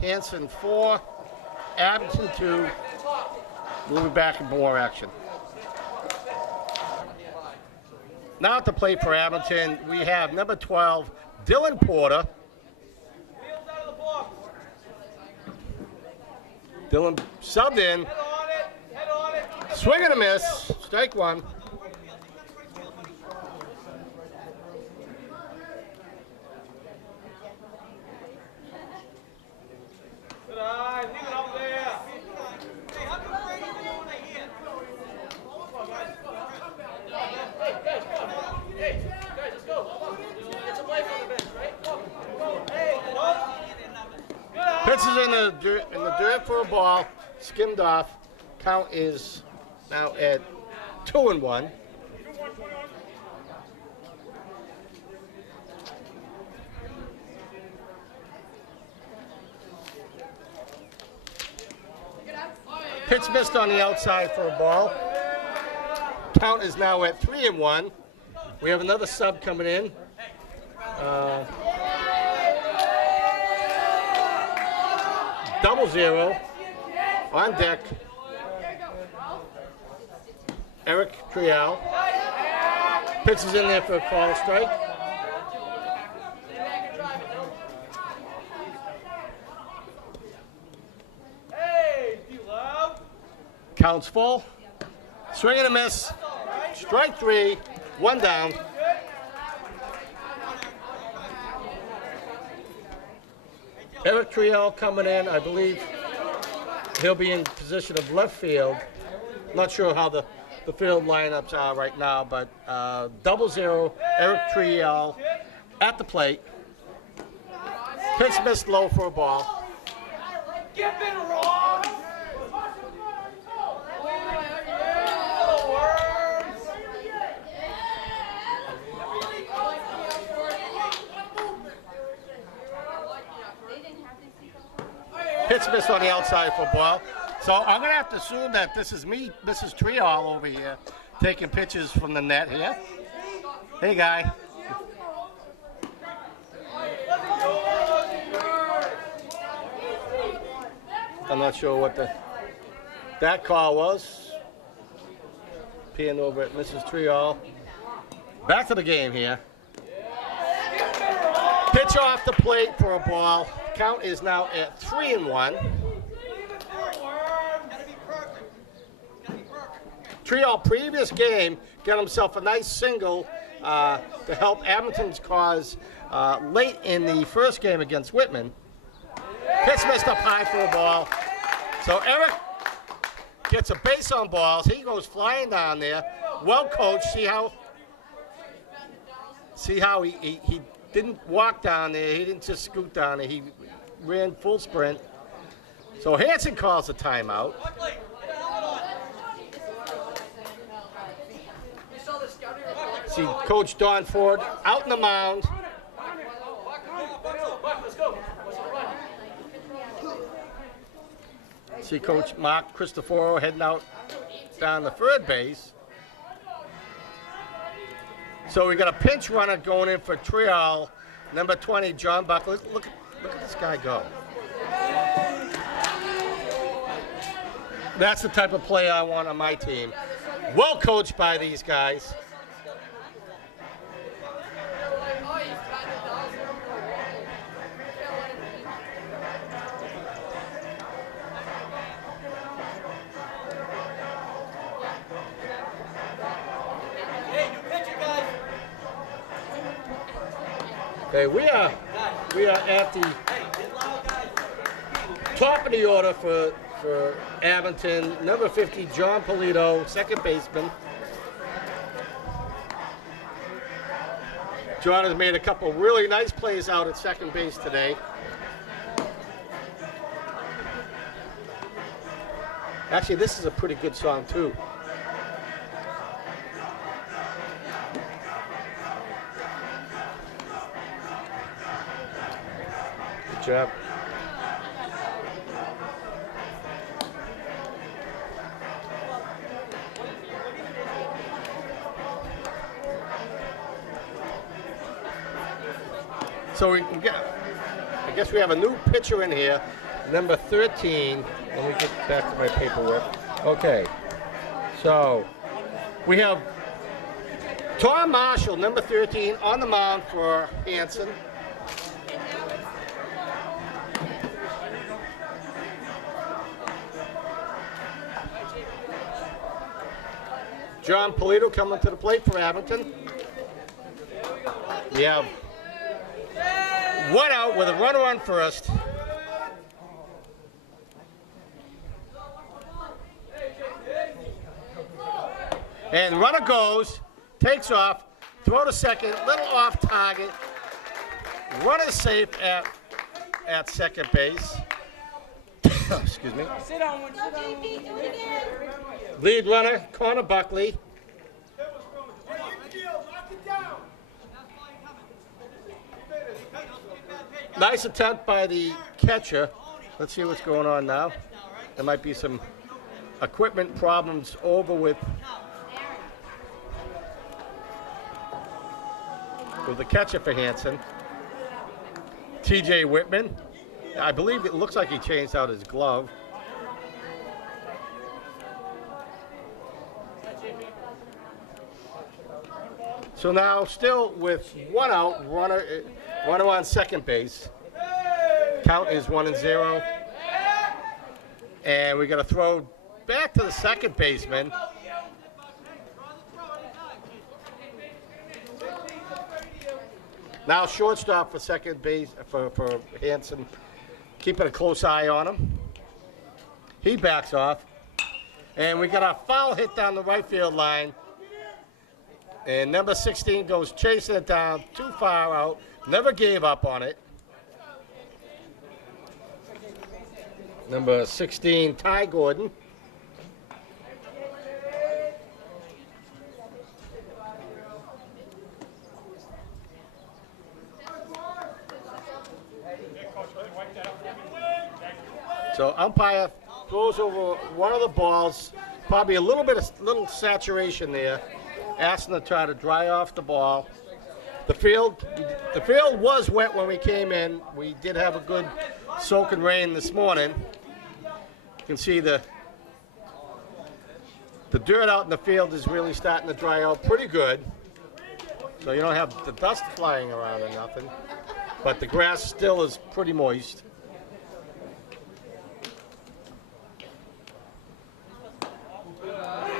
Hanson 4, Abington 2. We'll be back in more action. Now at the plate for Abington, we have number 12, Dylan Porter. Wheels out of the box. Dylan subbed in. Head on it. Head on it. Swing and a miss. Strike one. Good eye. Leave it up there. Hey, how come Brady's the only one I hear? Hey, guys, let's go. Come on. Get some life on the bench, right? Come on. Hey, good eye. Pitches in the dirt for a ball. Skimmed off. Count is now at 2-1. Pitch missed on the outside for a ball. Count is now at 3-1. We have another sub coming in. Double zero on deck. Eric Trial. Pitches in there for a call strike. Hey, D-Love. Counts full. Swing and a miss. Strike 3. 1 down. Eric Trial coming in. I believe he'll be in position of left field. Not sure how the field lineups are right now, but 0-0. Eric Trial at the plate. Pitch missed low for a ball. Get it wrong. Pitch missed on the outside for a ball. So I'm going to have to assume that this is me, Mrs. Trial over here, taking pictures from the net here. Hey, guy. I'm not sure what that call was. Peeing over at Mrs. Trial. Back to the game here. Pitch off the plate for a ball. Count is now at 3-1. Trial previous game got himself a nice single to help Abington's cause late in the first game against Whitman. Pitch missed up high for a ball. So Eric gets a base on balls. He goes flying down there. Well coached. See how he didn't walk down there. He didn't just scoot down there. He ran full sprint. So Hanson calls a timeout. See Coach Don Ford out in the mound. Let's go. See Coach Mark Cristoforo heading out down the third base. So we got a pinch runner going in for Trial, number 20, John Buckley. Look at this guy go. That's the type of play I want on my team. Well coached by these guys. Okay, we are at the top of the order for Abington. Number 50, John Polito, second baseman. John has made a couple really nice plays out at second base today. Actually, this is a pretty good song too. Good job. So we can get, I guess we have a new pitcher in here, number 13. Let me get back to my paperwork. Okay, so we have Tom Marshall, number 13, on the mound for Hanson. John Polito coming to the plate for Abington. We have one out with a runner on first. And runner goes, takes off, throw to second, little off target. Runner safe at second base. Excuse me. Sit down, sit down. JP, do it again. Lead runner, Connor Buckley. Nice attempt by the catcher. Let's see what's going on now. There might be some equipment problems over with the catcher for Hanson. TJ Whitman. I believe it looks like he changed out his glove. So now, still with one out, runner on second base. Count is 1-0. And we got to throw back to the second baseman. Now shortstop for second base for Hanson. Keeping a close eye on him. He backs off. And we got a foul hit down the right field line. And number 16 goes chasing it down, too far out, never gave up on it. Number 16, Ty Gordon. So umpire throws over one of the balls, probably a little saturation there. Asking to try to dry off the ball. The field was wet when we came in. We did have a good soaking rain this morning. You can see the dirt out in the field is really starting to dry out pretty good. So you don't have the dust flying around or nothing. But the grass still is pretty moist.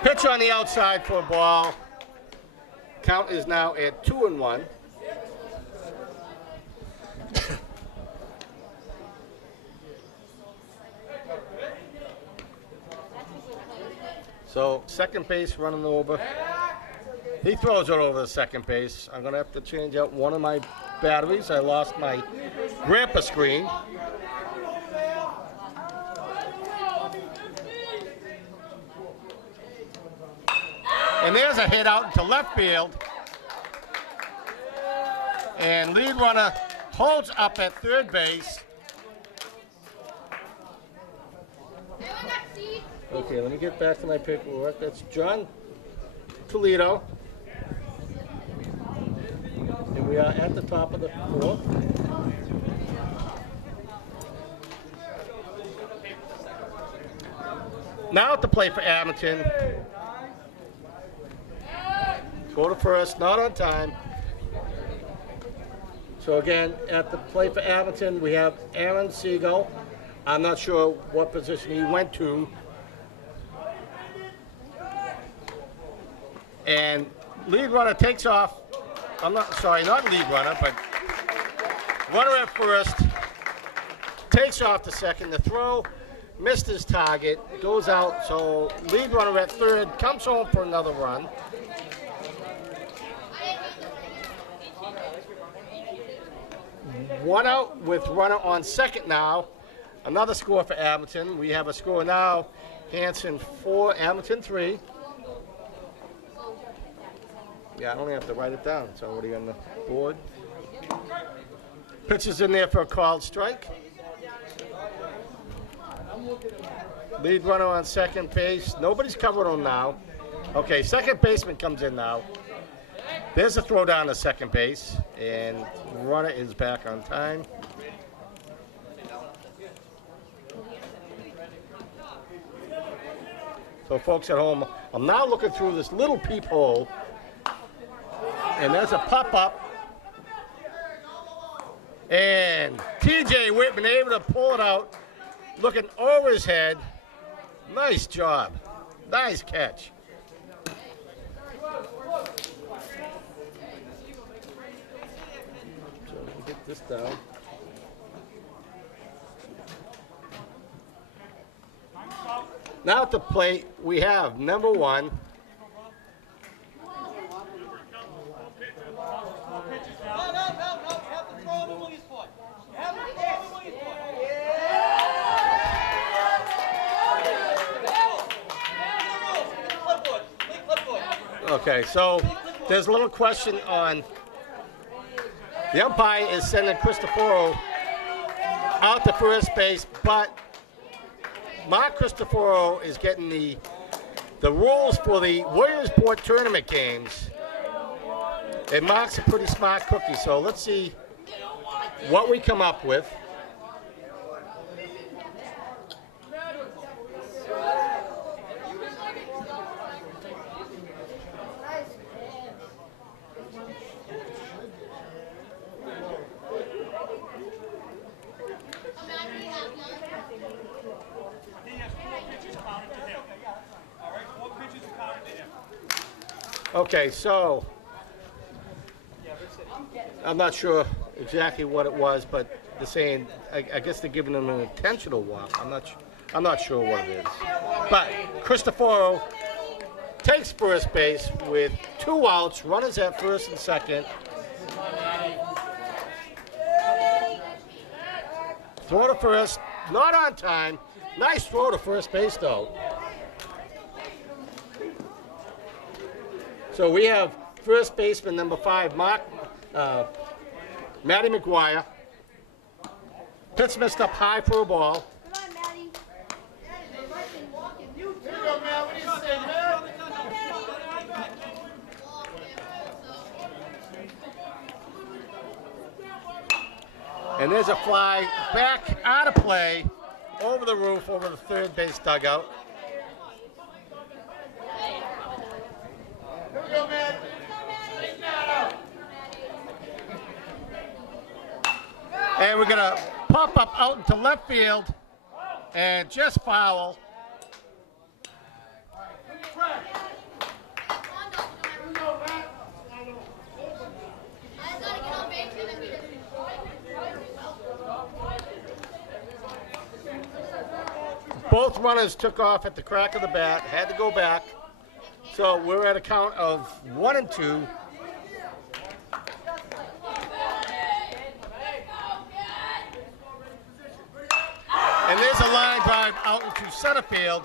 Pitch on the outside for a ball. Count is now at 2-1. So second base running over. He throws it over the second base. I'm going to have to change out one of my batteries. I lost my grandpa screen. And there's a hit out into left field. And lead runner holds up at third base. Okay, let me get back to my paperwork. That's John Toledo. And we are at the top of the fourth. Now at the plate for Abington. Go to first, not on time. So again, at the plate for Abington, we have Aaron Siegel. I'm not sure what position he went to. And lead runner takes off. Not lead runner, but Runner at first. Takes off to second. The throw missed his target. Goes out. So lead runner at third comes home for another run. One out with runner on second now. Another score for Abington. We have a score now. Hanson 4, Abington 3. Yeah, I don't have to write it down. It's already on the board. Pitch is in there for a called strike. Lead runner on second base. Nobody's covered him now. Okay, second baseman comes in now. There's a throw down to second base, and runner is back on time. So folks at home, I'm now looking through this little peephole, and there's a pop-up. And TJ Whitman able to pull it out, looking over his head. Nice job. Nice catch. So let me get this down. Now at the plate, we have number 1. No. You have to throw him in Williamsport. You have to throw him in Williamsport. Okay, so there's a little question on the umpire is sending Cristoforo out to first base, but Mark Cristoforo is getting the rules for the Williamsport tournament games. And Mark's a pretty smart cookie, so let's see what we come up with. Okay, so I'm not sure exactly what it was, but they're saying I guess they're giving him an intentional walk. I'm not sure what it is. But Cristoforo takes first base with 2 outs, runners at first and second. Throw to first, not on time. Nice throw to first base though. So we have first baseman number 5, Matty McGuire. Pitch missed up high for a ball. Come on, Maddie. Here we go, man. What do you say, man? And there's a fly back out of play over the roof, over the third base dugout. Here we go, man. And we're gonna pop up out into left field and just foul. Both runners took off at the crack of the bat, had to go back. So we're at a count of 1 and 2. And there's a line drive out into center field.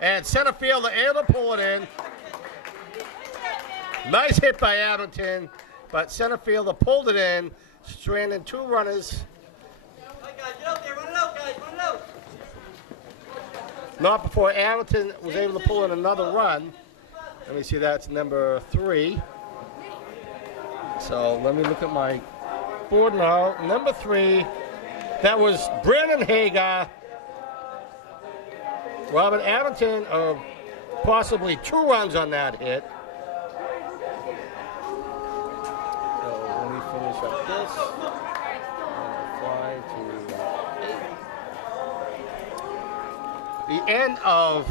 And center field are able to pull it in. Nice hit by Abington, but center fielder pulled it in, stranding 2 runners. All right, guys, get out there. Run it out, guys. Run it out. Not before Abington was able to pull in another run. Let me see, that's number 3. So let me look at my board now. Number 3, that was Brandon Hagar. Robert Abington, possibly 2 runs on that hit. So let me finish up this. Fly to 8. The end of,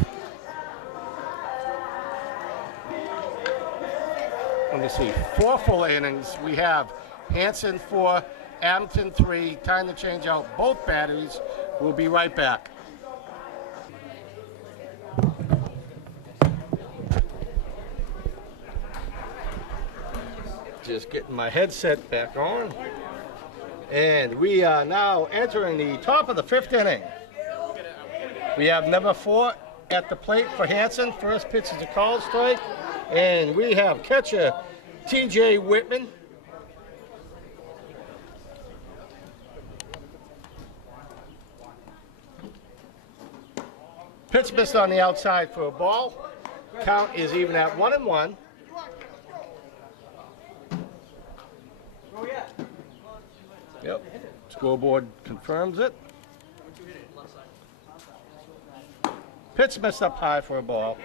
let me see, 4 full innings. We have Hanson 4, Abington 3. Time to change out both batteries. We'll be right back. Just getting my headset back on. And we are now entering the top of the 5th inning. We have number 4 at the plate for Hanson. First pitch is a call strike. And we have catcher TJ Whitman. Pitch missed on the outside for a ball. Count is even at 1-1. Yep. Scoreboard confirms it. Pitch missed up high for a ball.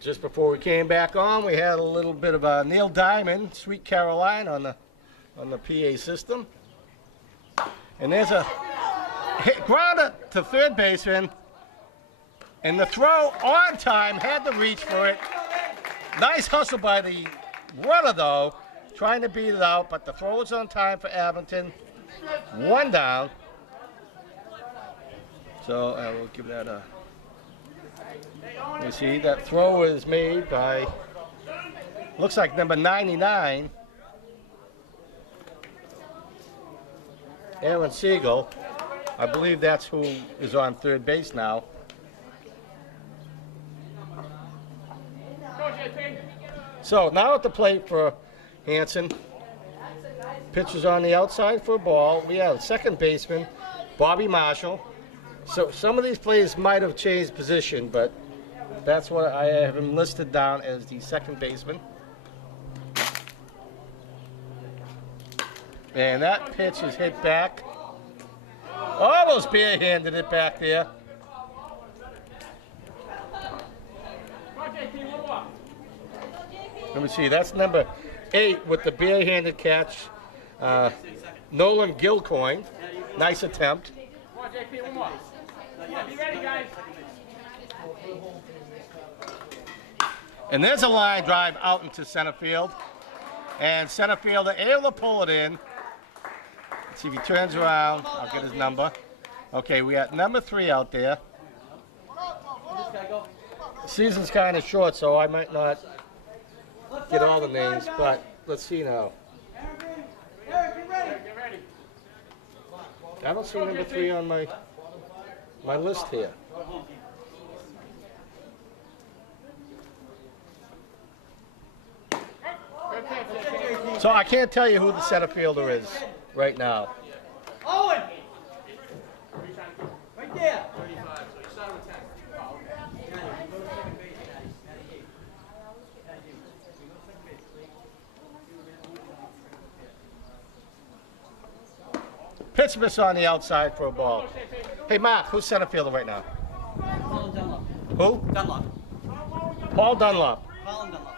Just before we came back on, we had a little bit of a Neil Diamond, Sweet Caroline on the PA system. And there's a hit grounder to third baseman. And the throw on time, had to reach for it. Nice hustle by the runner, though, trying to beat it out, but the throw is on time for Abington. 1 down. So we'll give that a... You see, that throw is made by, looks like number 99, Aaron Siegel. I believe that's who is on third base now. So now at the plate for Hanson. Pitcher's on the outside for a ball. We have second baseman, Bobby Marshall. So some of these players might have changed position, but that's what I have him listed down as the second baseman. And that pitch is hit back. Almost barehanded it back there. Let me see, that's number 8 with the barehanded catch. Nolan Gilcoin. Nice attempt. Come on, JP, one more. Be ready, guys. And there's a line drive out into center field. And center fielder able to pull it in. Let's see if he turns around. I'll get his number. Okay, we got number 3 out there. The season's kind of short, so I might not get all the names, but let's see now. I don't see number 3 on my list here. So I can't tell you who the center fielder is right now. Owen! Right there. Pitch miss on the outside for a ball. Hey, Mark, who's center fielder right now? Colin Dunlop. Who? Dunlop. Paul Dunlop. Colin Dunlop.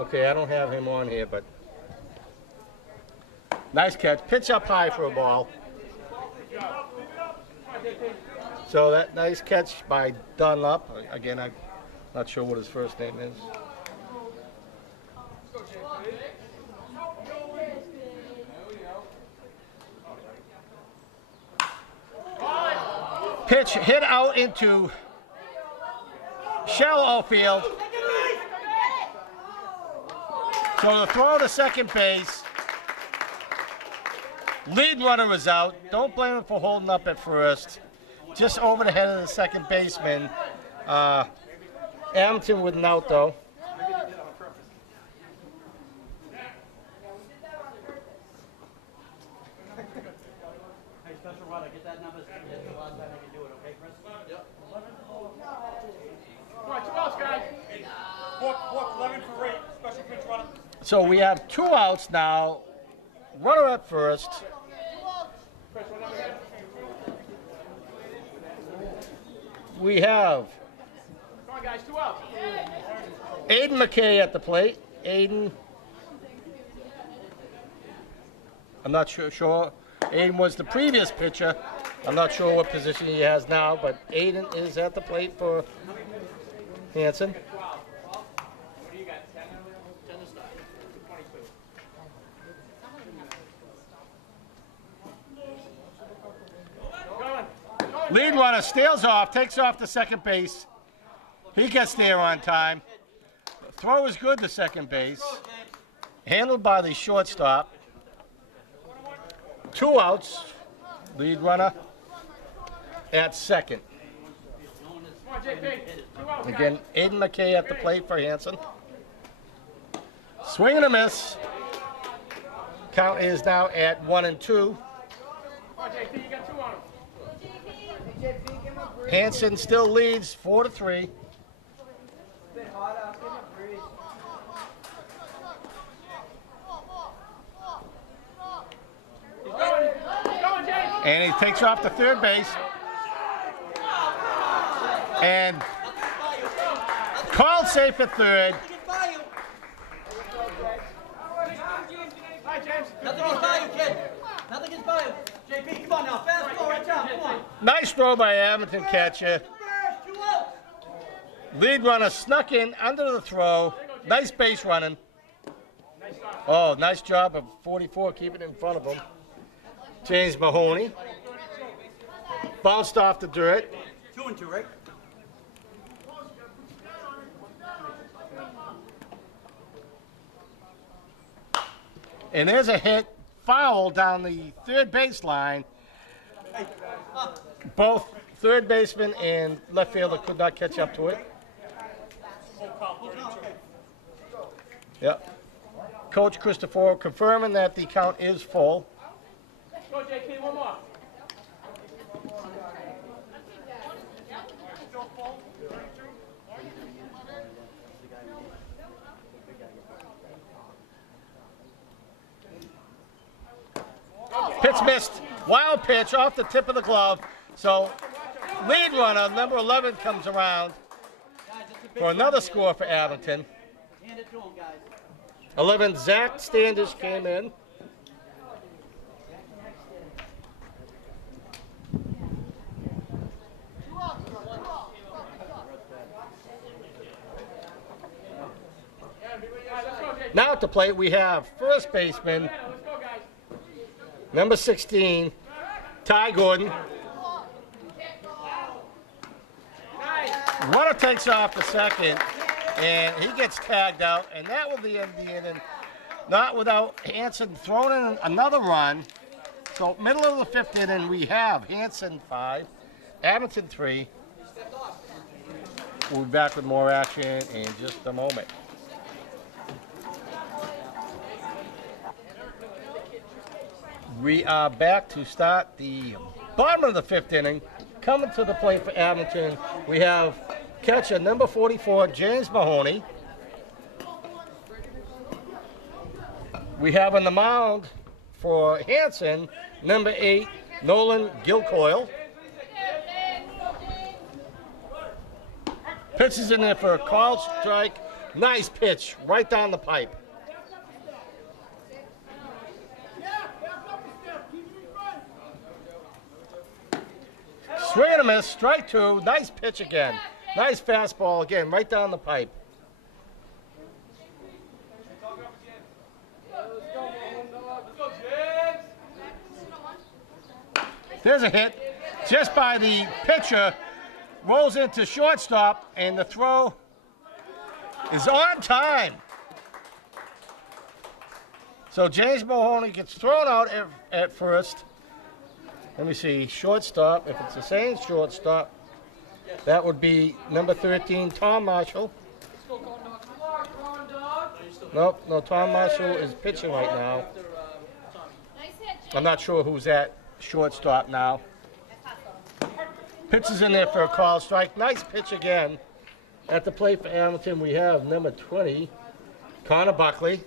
Okay, I don't have him on here, but nice catch. Pitch up high for a ball. So that nice catch by Dunlop. Again, I'm not sure what his first name is. Pitch hit out into shallow field. So the throw to second base. Lead runner is out. Don't blame him for holding up at first. Just over the head of the second baseman. Abington with an out, though. Hey, special runner, get that number. That's the last time I can do it, okay, Chris? Yep. Come on, 2 outs, guys. Walk 11 for 8. Special pitch runner. So we have 2 outs now. Runner at first. We have Come on, guys, 2 outs. Aiden McKay at the plate. Aiden, I'm not sure. Aiden was the previous pitcher I'm not sure what position he has now, but Aiden is at the plate for Hanson. Lead runner steals off, takes off to second base. He gets there on time. Throw is good to second base. Handled by the shortstop. 2 outs. Lead runner at second. Again, Aiden McKay at the plate for Hanson. Swing and a miss. Count is now at 1-2. Hanson still leads 4-3. And he takes off to third base. And called safe at third. Nothing against value, kid. Nothing against value. JP, come on now. Fast ball right down. Come on. Nice throw by Abington catcher. Lead runner snuck in under the throw. Nice base running. Oh, nice job of 44 keeping it in front of him. James Mahoney. Bounced off the dirt. 2-2, right? And there's a hit, foul down the third baseline. Both third baseman and left fielder could not catch up to it. Yep. Coach Christopher confirming that the count is full. Go, JK, one more. Pitch missed. Wild pitch off the tip of the glove. So lead runner, number 11, comes around for another score for Abington. Hand it to him, guys. 11, Zach Standish came in. Now at the plate we have first baseman, number 16, Ty Gordon. Runner takes off the second, and he gets tagged out, and that will be the end of the inning. Not without Hanson throwing in another run. So middle of the fifth inning, we have Hanson 5, Abington 3. We'll be back with more action in just a moment. We are back to start the bottom of the fifth inning. Coming to the plate for Abington, we have catcher number 44, James Mahoney. We have on the mound for Hanson, number 8, Nolan Gilcoyle. Pitches in there for a called strike. Nice pitch right down the pipe. Swing and a miss, strike 2, nice pitch again. Nice fastball again, right down the pipe. There's a hit, just by the pitcher, rolls into shortstop, and the throw is on time. So James Mahoney gets thrown out at first. Let me see, shortstop, if it's the same shortstop, that would be number 13, Tom Marshall. Nope, no, Tom Marshall is pitching right now. I'm not sure who's at shortstop now. Pitches in there for a call strike. Nice pitch again. At the plate for Abington, we have number 20, Connor Buckley.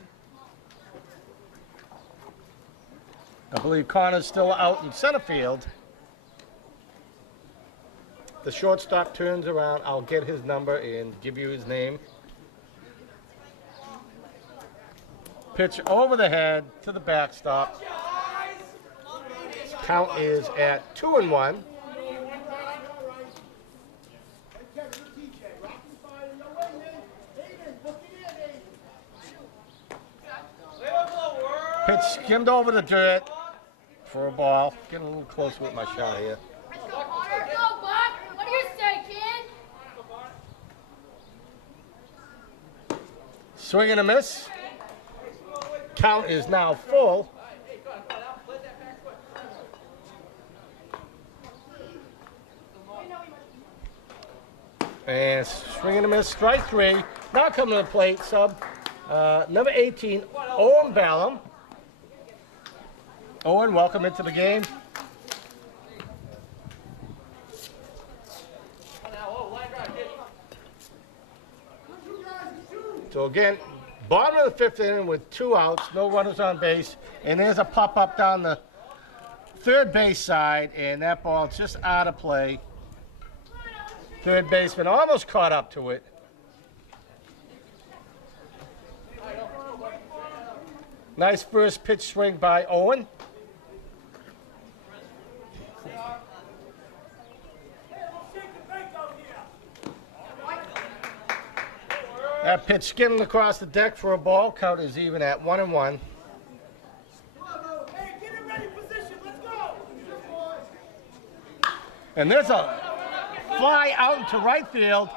I believe Connor's still out in center field. The shortstop turns around. I'll get his number and give you his name. Pitch over the head to the backstop. Count is at 2-1. Pitch skimmed over the dirt for a ball. Getting a little close with my shot here. Let's go, Connor. Go, Buck. What do you say, kid? Swing and a miss. Count is now full. And swing and a miss, strike 3. Now coming to the plate, sub number 18, Owen Ballum. Owen, welcome into the game. So again, bottom of the 5th inning with 2 outs, no runners on base, and there's a pop-up down the third base side, and that ball's just out of play. Third baseman almost caught up to it. Nice first pitch swing by Owen. That pitch skimmed across the deck for a ball. Count is even at 1-1. And there's a fly out into right field.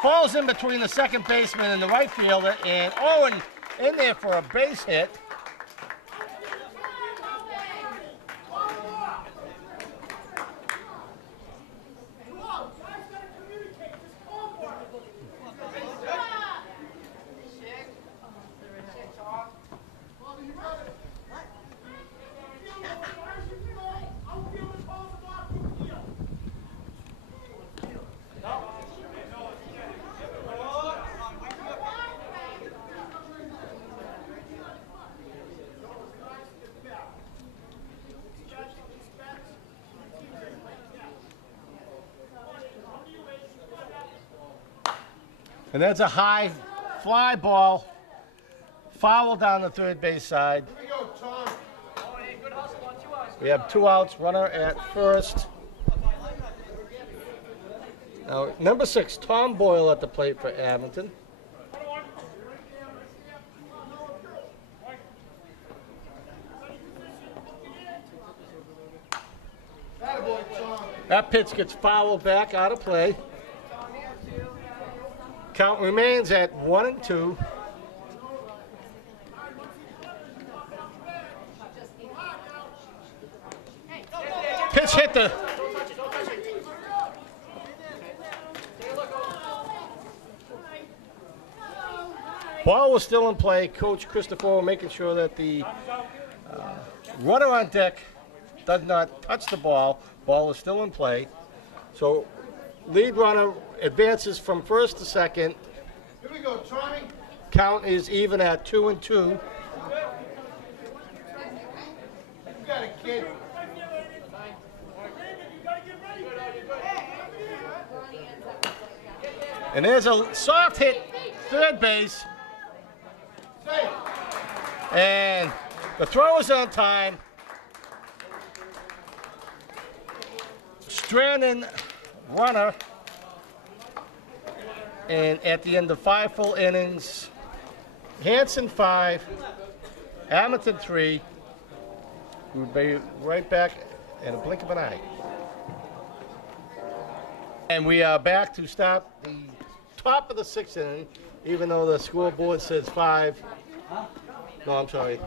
Falls in between the second baseman and the right fielder, and Owen in there for a base hit. And that's a high fly ball, foul down the third base side. We have 2 outs, runner at first. Now, number 6, Tom Boyle at the plate for Abington. That pitch gets fouled back out of play. Count remains at 1-2. Pitch hit the. Ball was still in play. Coach Christopher making sure that the runner on deck does not touch the ball. Ball is still in play. So lead runner advances from first to second. Here we go, Tommy. Count is even at 2-2. You got it, kid. And there's a soft hit third base. And the throw is on time. Stranding runner. And at the end of 5 full innings, Hanson 5, Abington 3. We'll be right back in a blink of an eye. And we are back to start the top of the 6th inning, even though the scoreboard says 5. No, I'm sorry.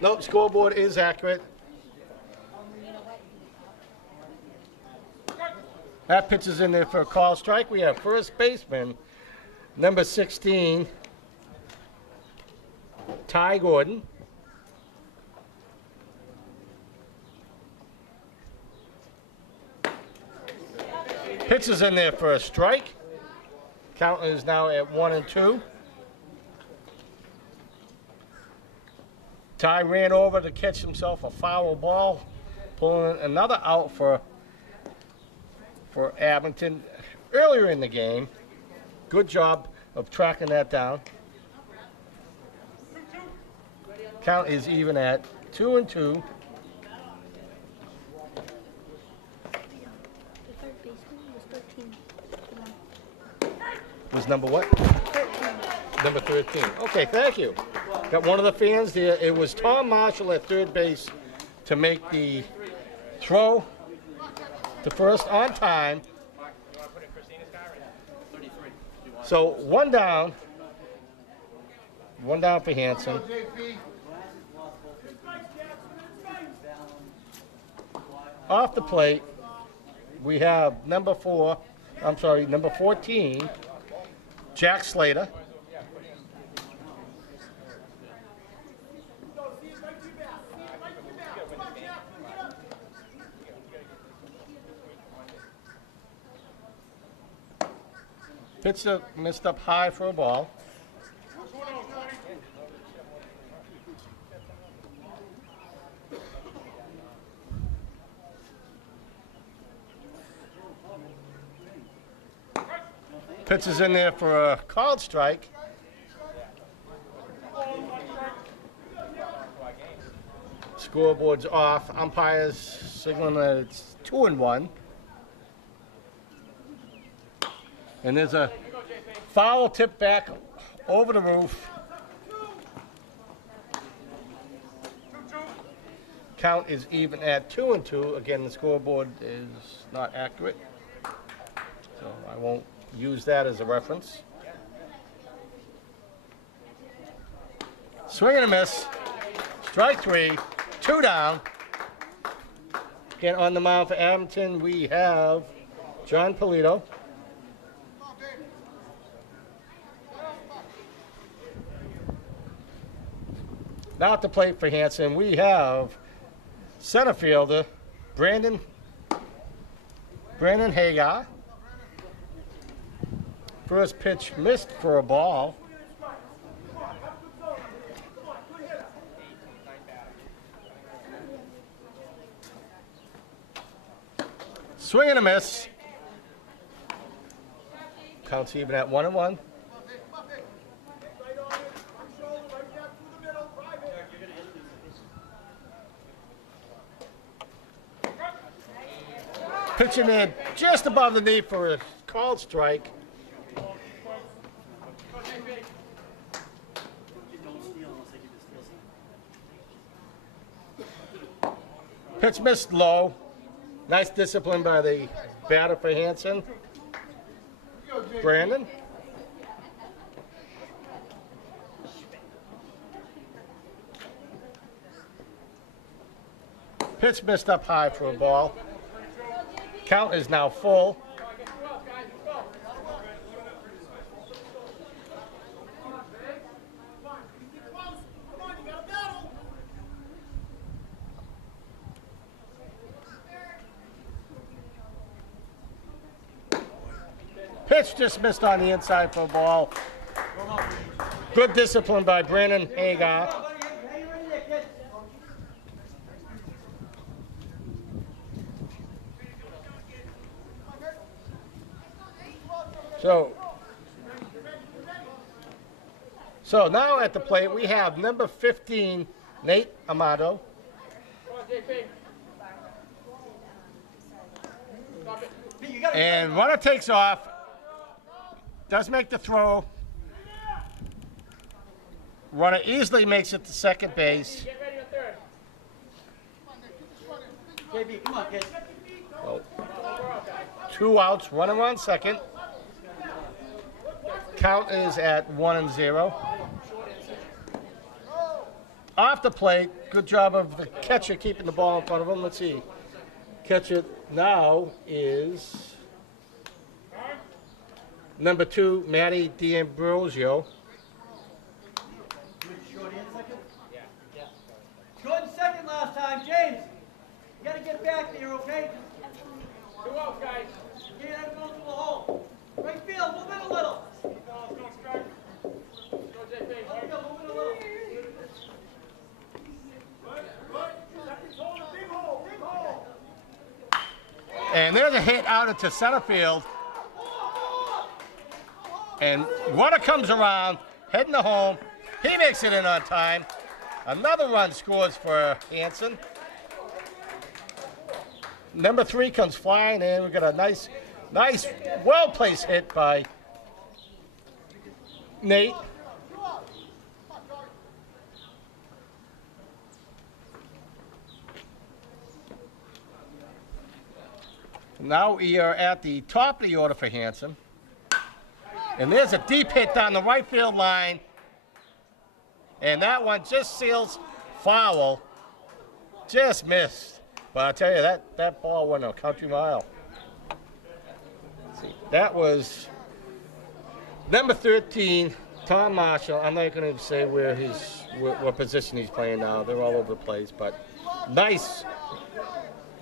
Nope, scoreboard is accurate. That pitch is in there for a call strike. We have first baseman, number 16, Ty Gordon. Pitch is in there for a strike. Count is now at 1-2. Ty ran over to catch himself a foul ball, pulling another out for Abington earlier in the game. Good job of tracking that down. Count is even at 2-2. Was number what? Number 13. Okay, thank you. Got one of the fans there. It was Tom Marshall at third base to make the throw to first on time. So one down for Hanson. JP. Off the plate, we have number 14, Jack Slater. Pitcher missed up high for a ball. Pitch is in there for a called strike. Scoreboard's off. Umpires signaling that it's 2-1. And there's a foul tip back over the roof. Count is even at 2-2. Again, the scoreboard is not accurate, so I won't use that as a reference. Swing and a miss. Strike 3. 2 down. Again, on the mound for Abington, we have John Polito. Now at the plate for Hanson, we have center fielder Brandon Hagar. First pitch missed for a ball. Swing and a miss. Counts even at 1-1. Pitching in just above the knee for a called strike. Pitch missed low. Nice discipline by the batter for Hanson. Brandon. Pitch missed up high for a ball. Count is now full. Pitch just missed on the inside for a ball. Good discipline by Brandon Hagar. So now at the plate we have number 15, Nate Amato. And runner takes off, does make the throw. Runner easily makes it to second base. JB, come on, kid. Oh. 2 outs, runner on second. Count is at 1-0. Off the plate, good job of the catcher keeping the ball in front of him. Let's see. Catcher now is number 2, Matty D'Ambrosio. Short in second? Yeah. Short in second last time, James. You gotta get back there, okay? 2 outs, guys. You can't have it go through the hole. Right field, move in a little. And there's a hit out into center field. And runner comes around, heading to home. He makes it in on time. Another run scores for Hanson. Number 3 comes flying in. We got a nice, well-placed hit by Nate. Now we are at the top of the order for Hanson. And there's a deep hit down the right field line. And that one just seals foul. Just missed. But I'll tell you, that ball went a country mile. See, that was number 13, Tom Marshall. I'm not going to say what position he's playing now. They're all over the place. But nice,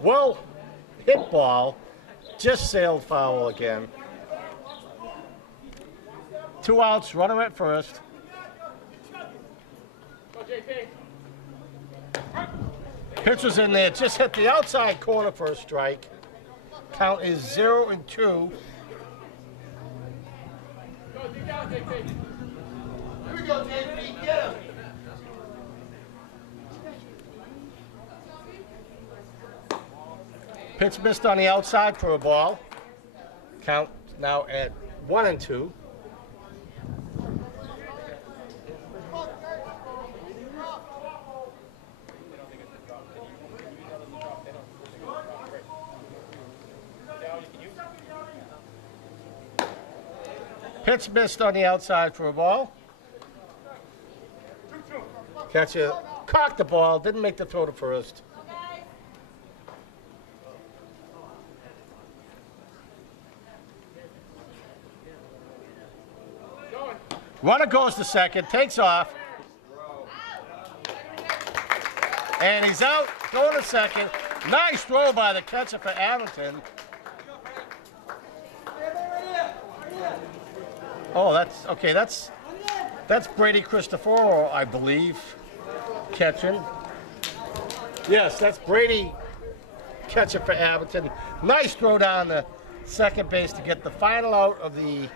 well hit ball. Just sailed foul again. 2 outs, runner at first. Go, JP. Pitcher's in there, just hit the outside corner for a strike. Count is 0-2. Go, deep down, JP. Here we go, JP, get him. Pitch missed on the outside for a ball. Count now at 1-2. Pitch missed on the outside for a ball. Catcher cocked the ball, didn't make the throw to first. Runner goes to second, takes off. And he's out, going to second. Nice throw by the catcher for Abington. Oh, that's okay. That's Brady Cristoforo, I believe, catching. Yes, that's Brady catching for Abington. Nice throw down the second base to get the final out of the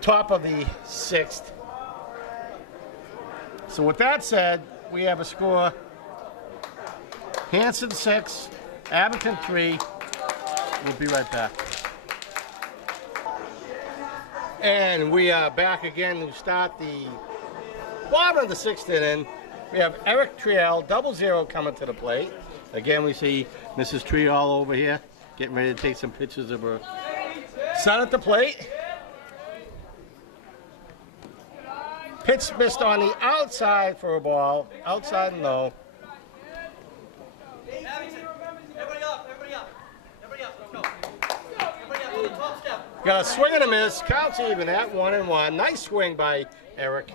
top of the 6th. So with that said, we have a score: Hanson 6, Abington 3. We'll be right back. And we are back again to start the bottom of the 6th inning. We have Eric Triel, 0-0 coming to the plate. Again, we see Mrs. Triel over here getting ready to take some pictures of her son at the plate. Pitch missed on the outside for a ball. Outside and low. Everybody up, everybody up. Everybody up, let's go. Everybody up, on the top step. Got a swing and a miss. Counts even at 1-1. Nice swing by Eric.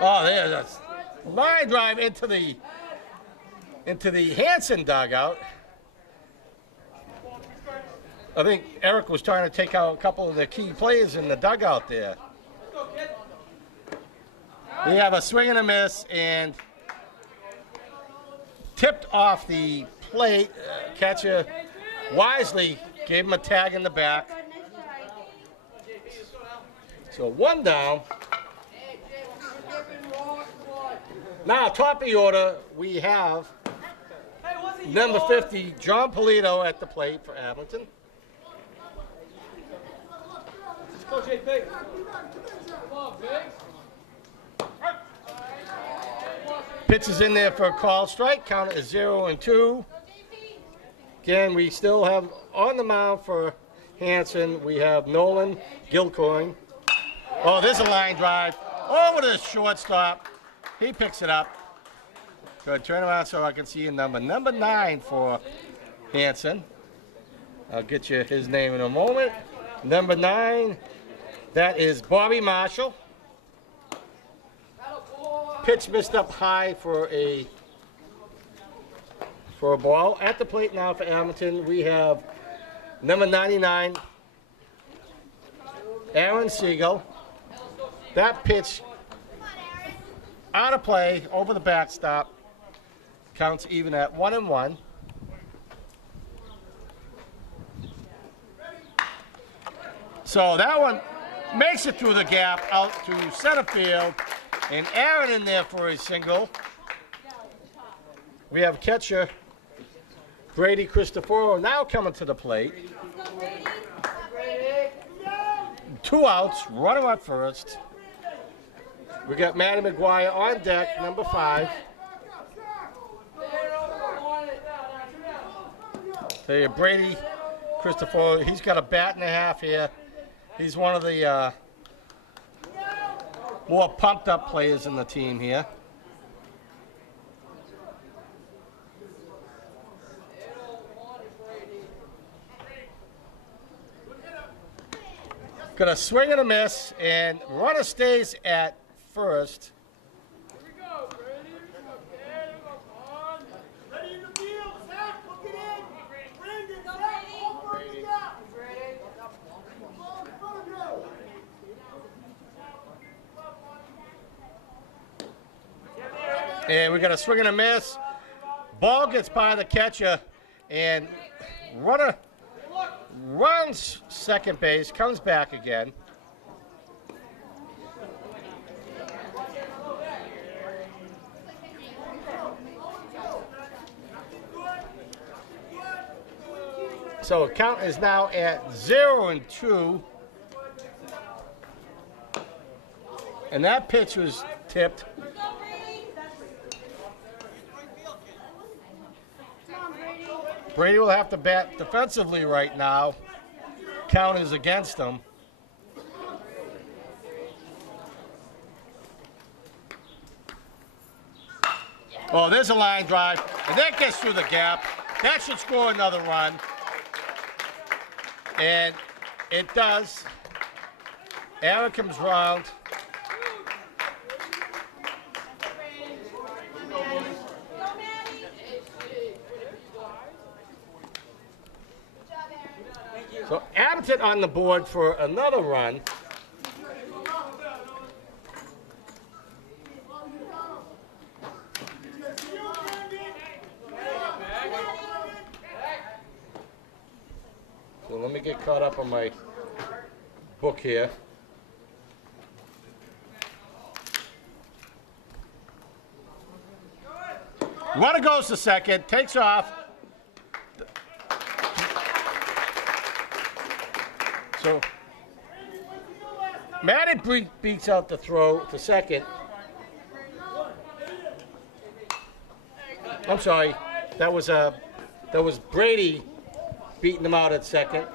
Oh, there's a line drive into the Hanson dugout. I think Eric was trying to take out a couple of the key players in the dugout there. We have a swing and a miss and tipped off the plate. Catcher wisely gave him a tag in the back. So 1 down. Now, top of the order, we have number 50, John Polito at the plate for Abington. Let's go, JP. Come on, Biggs. Pitch is in there for a call strike. Count is 0-2. Again, we still have on the mound for Hanson. We have Nolan Gilcoin. Oh, there's a line drive over to the shortstop. He picks it up. Good. Turn around so I can see your number. Number 9 for Hanson. I'll get you his name in a moment. Number 9, that is Bobby Marshall. Pitch missed up high for a ball. At the plate now for Abington, we have number 99, Aaron Siegel. That pitch out of play over the backstop. Counts even at 1-1. So that one makes it through the gap out to center field. And Aaron in there for a single. We have catcher Brady Cristoforo now coming to the plate. 2 outs, runner at first. We got Matty McGuire on deck, number 5. Tell you, Brady Cristoforo, he's got a bat and a half here. He's one of the more pumped up players in the team here. Got a swing and a miss, and runner stays at first. Ready in the field, Zach, look it in. Brandon, Zach, over the gap. Ball in front of you. And we got a swing and a miss. Ball gets by the catcher, and runner runs second base, comes back again. So count is now at 0-2. And that pitch was tipped. Brady will have to bat defensively right now. Count is against him. Oh, there's a line drive, and that gets through the gap. That should score another run. And it does. Aaron comes round. So Abington on the board for another run. So let me get caught up on my book here. Runner goes to second, takes off. So Matty beats out the throw to second. I'm sorry, that was Brady beating him out at second.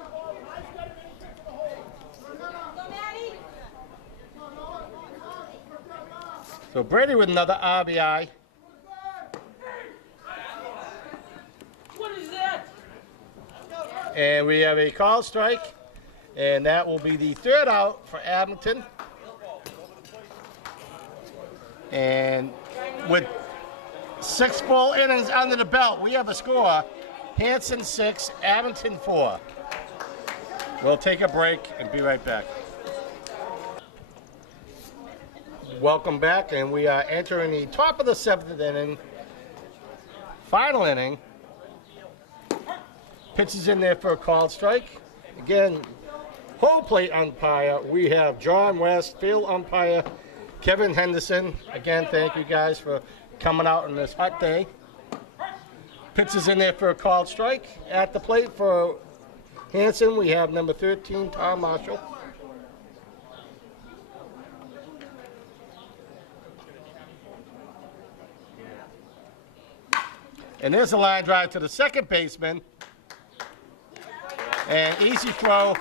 So Brady with another RBI. What is that? And we have a call strike. And that will be the third out for Abington. And with 6 full innings under the belt, we have a score. Hanson 6, Abington 4. We'll take a break and be right back. Welcome back, and we are entering the top of the 7th inning. Final inning. Pitch is in there for a called strike. Again, home plate umpire, we have John West. Field umpire, Kevin Henderson. Again, thank you guys for coming out on this hot day. Pitch is in there for a called strike. At the plate for Hanson, we have number 13, Tom Marshall. And there's a line drive to the second baseman. And easy throw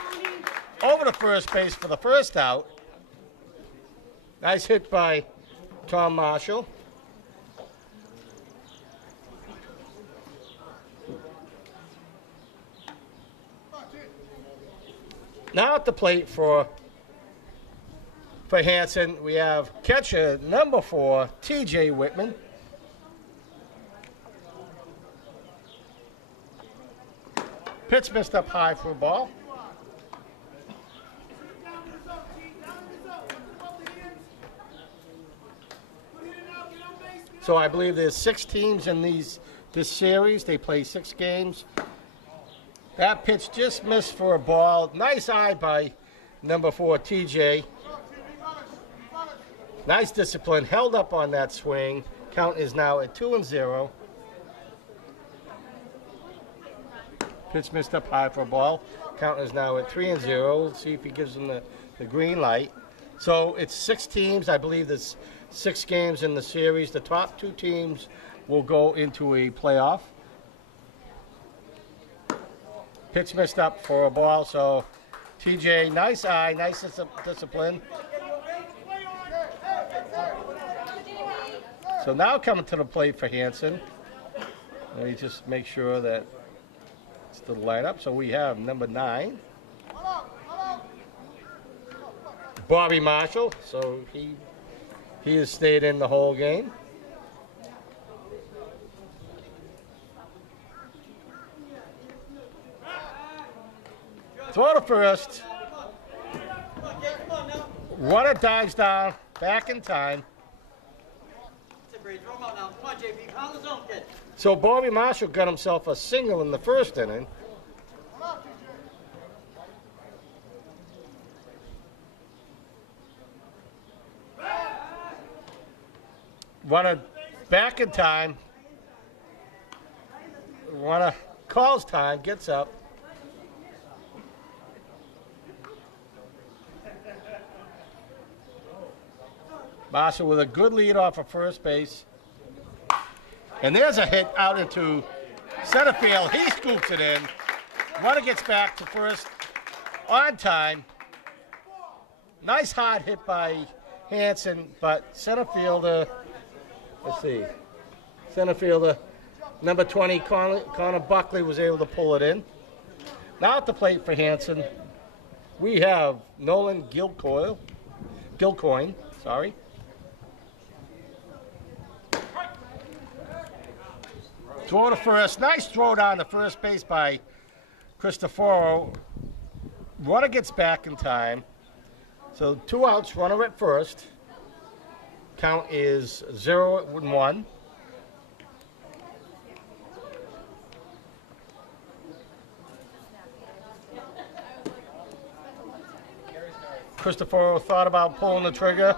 over to first base for the first out. Nice hit by Tom Marshall. Now at the plate for Hanson, we have catcher number 4, TJ Whitman. Pitch missed up high for a ball. So I believe there's 6 teams in this series. They play 6 games. That pitch just missed for a ball. Nice eye by number 4, TJ. Nice discipline. Held up on that swing. Count is now at 2-0. Pitch missed up high for a ball. Count is now at 3-0. Let's see if he gives them the green light. So it's 6 teams. I believe there's 6 games in the series. The top 2 teams will go into a playoff. Pitch missed up for a ball. So TJ, nice eye, nice discipline. So now coming to the plate for Hanson. Let me just make sure that it's the lineup. So we have number 9, Bobby Marshall. So he has stayed in the whole game. Throw to first. Runner dives down, back in time. Throw him out now. Come on, JP. Pound the zone, kid. So Bobby Marshall got himself a single in the first inning. Runner back in time. Runner calls time, gets up. Marshall with a good lead off of first base. And there's a hit out into center field. He scoops it in. Runner gets back to first on time. Nice hard hit by Hanson, but center fielder, let's see, center fielder number 20, Connor Buckley, was able to pull it in. Now at the plate for Hanson, we have Nolan Gilcoyne, sorry. Throw to first. Nice throw down to first base by Cristoforo. Runner gets back in time. So 2 outs, runner at first. Count is 0-1. Cristoforo thought about pulling the trigger.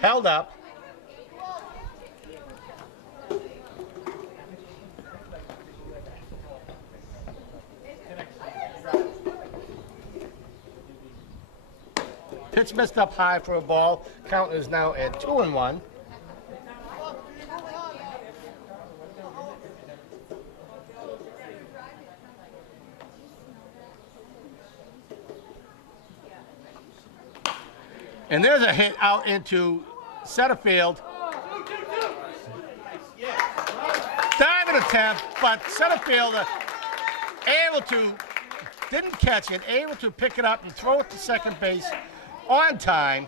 Held up. Pitch missed up high for a ball. Count is now at 2-1. And there's a hit out into center field. Diving attempt, but center fielder didn't catch it, able to pick it up and throw it to second base on time.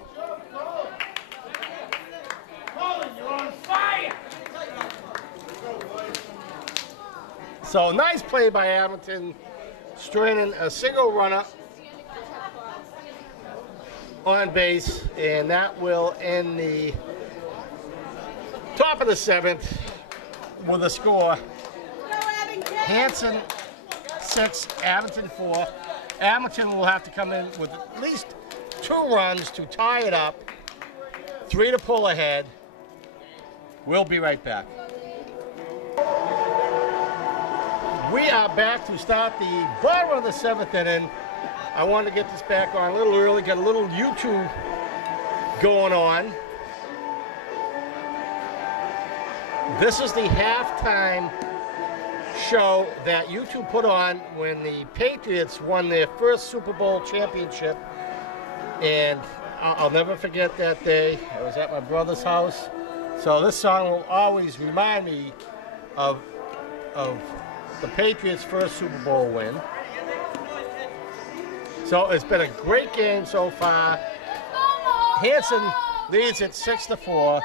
So nice play by Abington, straining a single runner on base, and that will end the top of the 7th with a score. Hanson 6, Abington 4. Abington will have to come in with at least 2 runs to tie it up, 3 to pull ahead. We'll be right back. We are back to start the bottom of the 7th inning. I wanted to get this back on a little early, got a little YouTube going on. This is the halftime show that YouTube put on when the Patriots won their first Super Bowl championship. And I'll never forget that day. I was at my brother's house. So this song will always remind me of the Patriots' first Super Bowl win. So it's been a great game so far. Hanson leads at 6-4.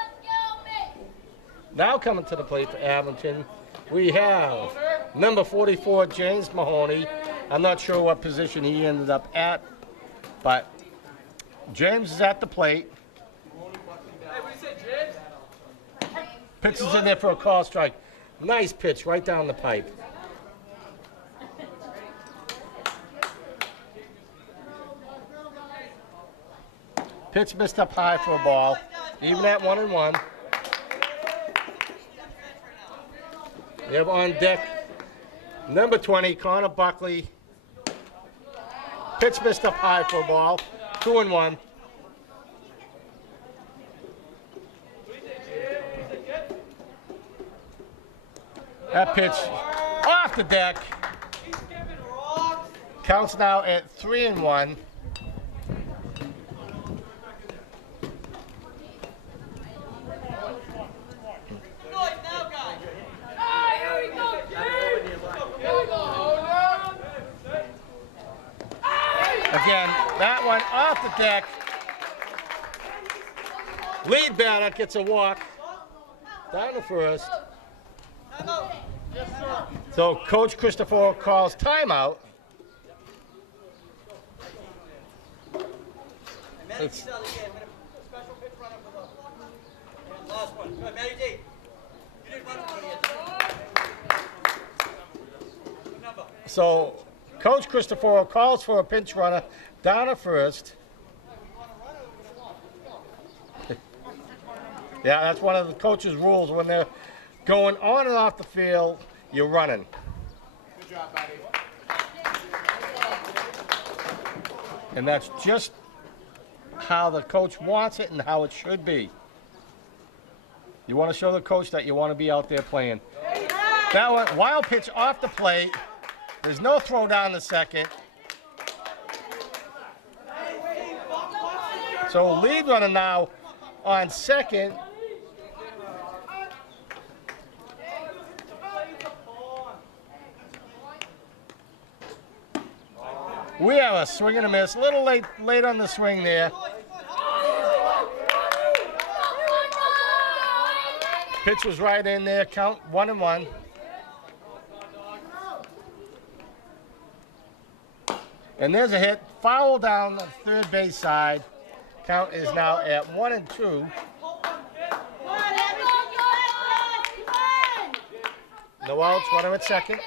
Now coming to the plate for Abington, we have number 44, James Mahoney. I'm not sure what position he ended up at, but James is at the plate. Pitches in there for a call strike. Nice pitch right down the pipe. Pitch missed up high for a ball, even at 1-1. We have on deck Number 20, Connor Buckley. Pitch missed up high for a ball. 2-1. That pitch off the deck. Counts now at 3-1. Again, that one off the deck. Lead batter gets a walk. Down to first. So Coach Christopher calls timeout. It's- Last one. Good, Matty D. You didn't run it yet. Good number. So Coach Christopher calls for a pinch runner down at first. Yeah, that's one of the coach's rules. When they're going on and off the field, you're running. Good job, buddy. And that's just how the coach wants it and how it should be. You want to show the coach that you want to be out there playing. That one, wild pitch off the plate. There's no throw down the second. So lead runner now on second. We have a swing and a miss. A little late on the swing there. Pitch was right in there. Count 1-1. And there's a hit. Foul down the third base side. Count is now at 1-2. No outs. Runner at second.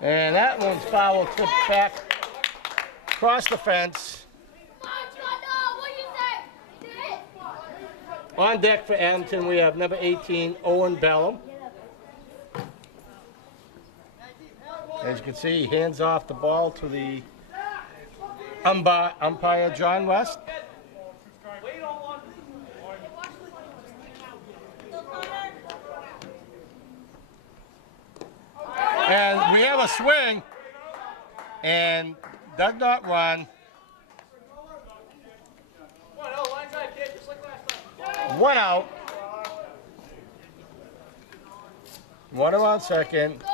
And that one's foul, tipped back across the fence. On deck for Abington, we have number 18, Owen Bellum. As you can see, he hands off the ball to the umpire, John West. And we have a swing, and does not run. 1 out. Runner on second.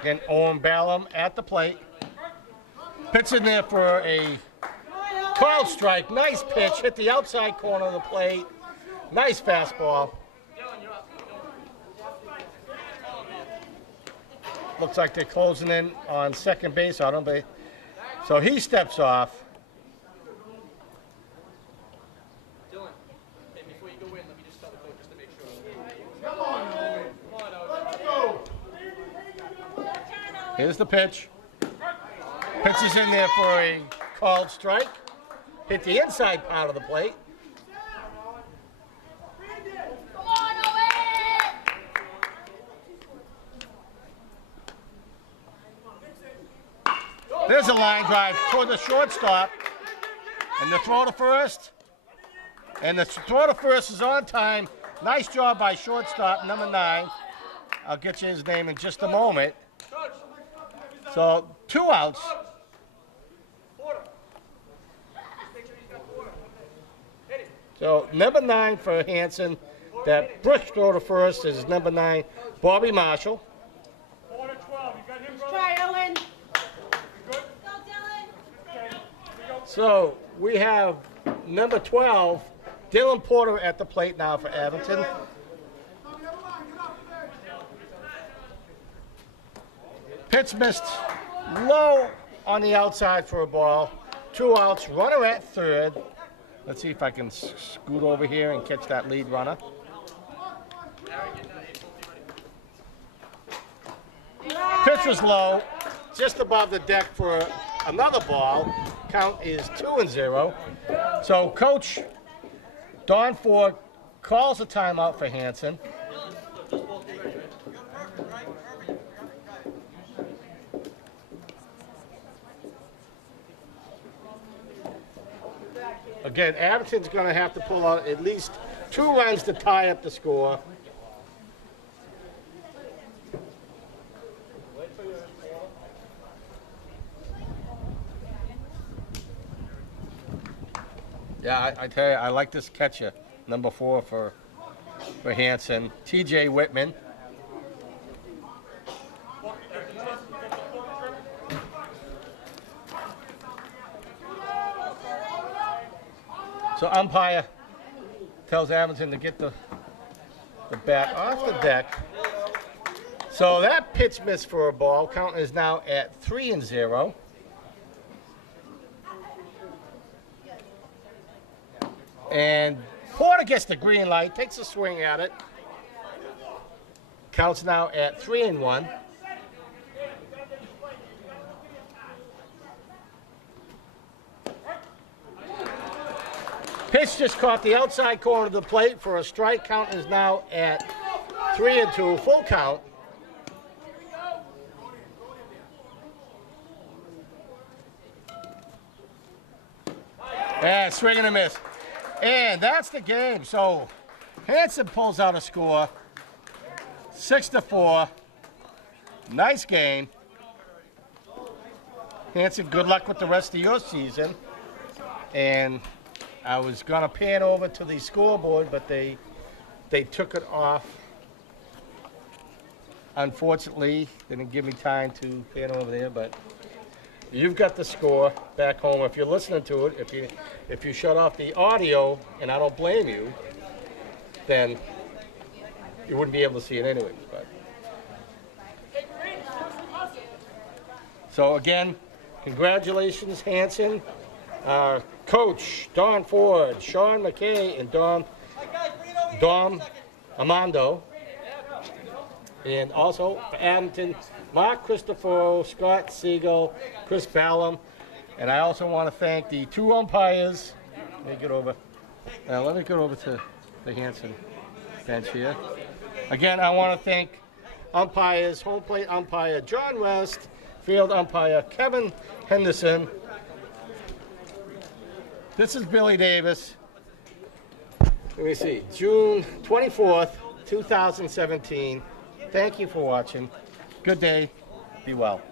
Again, Owen Ballum at the plate. Pitch in there for a called strike. Nice pitch. Hit the outside corner of the plate. Nice fastball. Looks like they're closing in on second base. I don't believe. So he steps off. Dylan, hey, before you go in, let me just tell the coach just to make sure. Come on, Owen. Come on, Owen. Let's go. Here's the pitch. Pitch is in there for a called strike. Hit the inside part of the plate. There's a line drive toward the shortstop. And the throw to first. And the throw to first is on time. Nice job by shortstop, number 9. I'll get you his name in just a moment. So 2 outs. So number 9 for Hanson. That brisk throw to first is number 9, Bobby Marshall. 4 to 12. You got him, brother? Try, Owen. Good? Go, Dylan. Okay. Here we go. So we have number 12, Dylan Porter at the plate now for Abington. Pitch missed low on the outside for a ball. 2 outs, runner at third. Let's see if I can scoot over here and catch that lead runner. Pitch was low, just above the deck for another ball. Count is 2-0. So Coach Don Ford calls a timeout for Hanson. Again, Abington's going to have to pull out at least 2 runs to tie up the score. Yeah, I tell you, I like this catcher, number 4 for Hanson, T.J. Whitman. So umpire tells Abington to get the bat off the deck. So that pitch missed for a ball. Count is now at 3-0. And Porter gets the green light, takes a swing at it. Counts now at 3-1. Pitch just caught the outside corner of the plate for a strike. Count is now at 3-2, full count. And swing and a miss. And that's the game. So Hanson pulls out a score, 6-4. Nice game. Hanson, good luck with the rest of your season. And I was gonna pan over to the scoreboard, but they took it off. Unfortunately, didn't give me time to pan over there, but you've got the score back home. If you're listening to it, if you shut off the audio, and I don't blame you, then you wouldn't be able to see it anyway. But so again, congratulations, Hanson. Coach Don Ford, Sean McKay, and Dom Amando. And also for Abington, Mark Christopher, Scott Siegel, Chris Ballum. And I also want to thank the 2 umpires. Let me get over to the Hanson bench here. Again, I want to thank umpires, home plate umpire John West, field umpire Kevin Henderson. This is Billy Davis. Let me see, June 24th, 2017. Thank you for watching. Good day. Be well.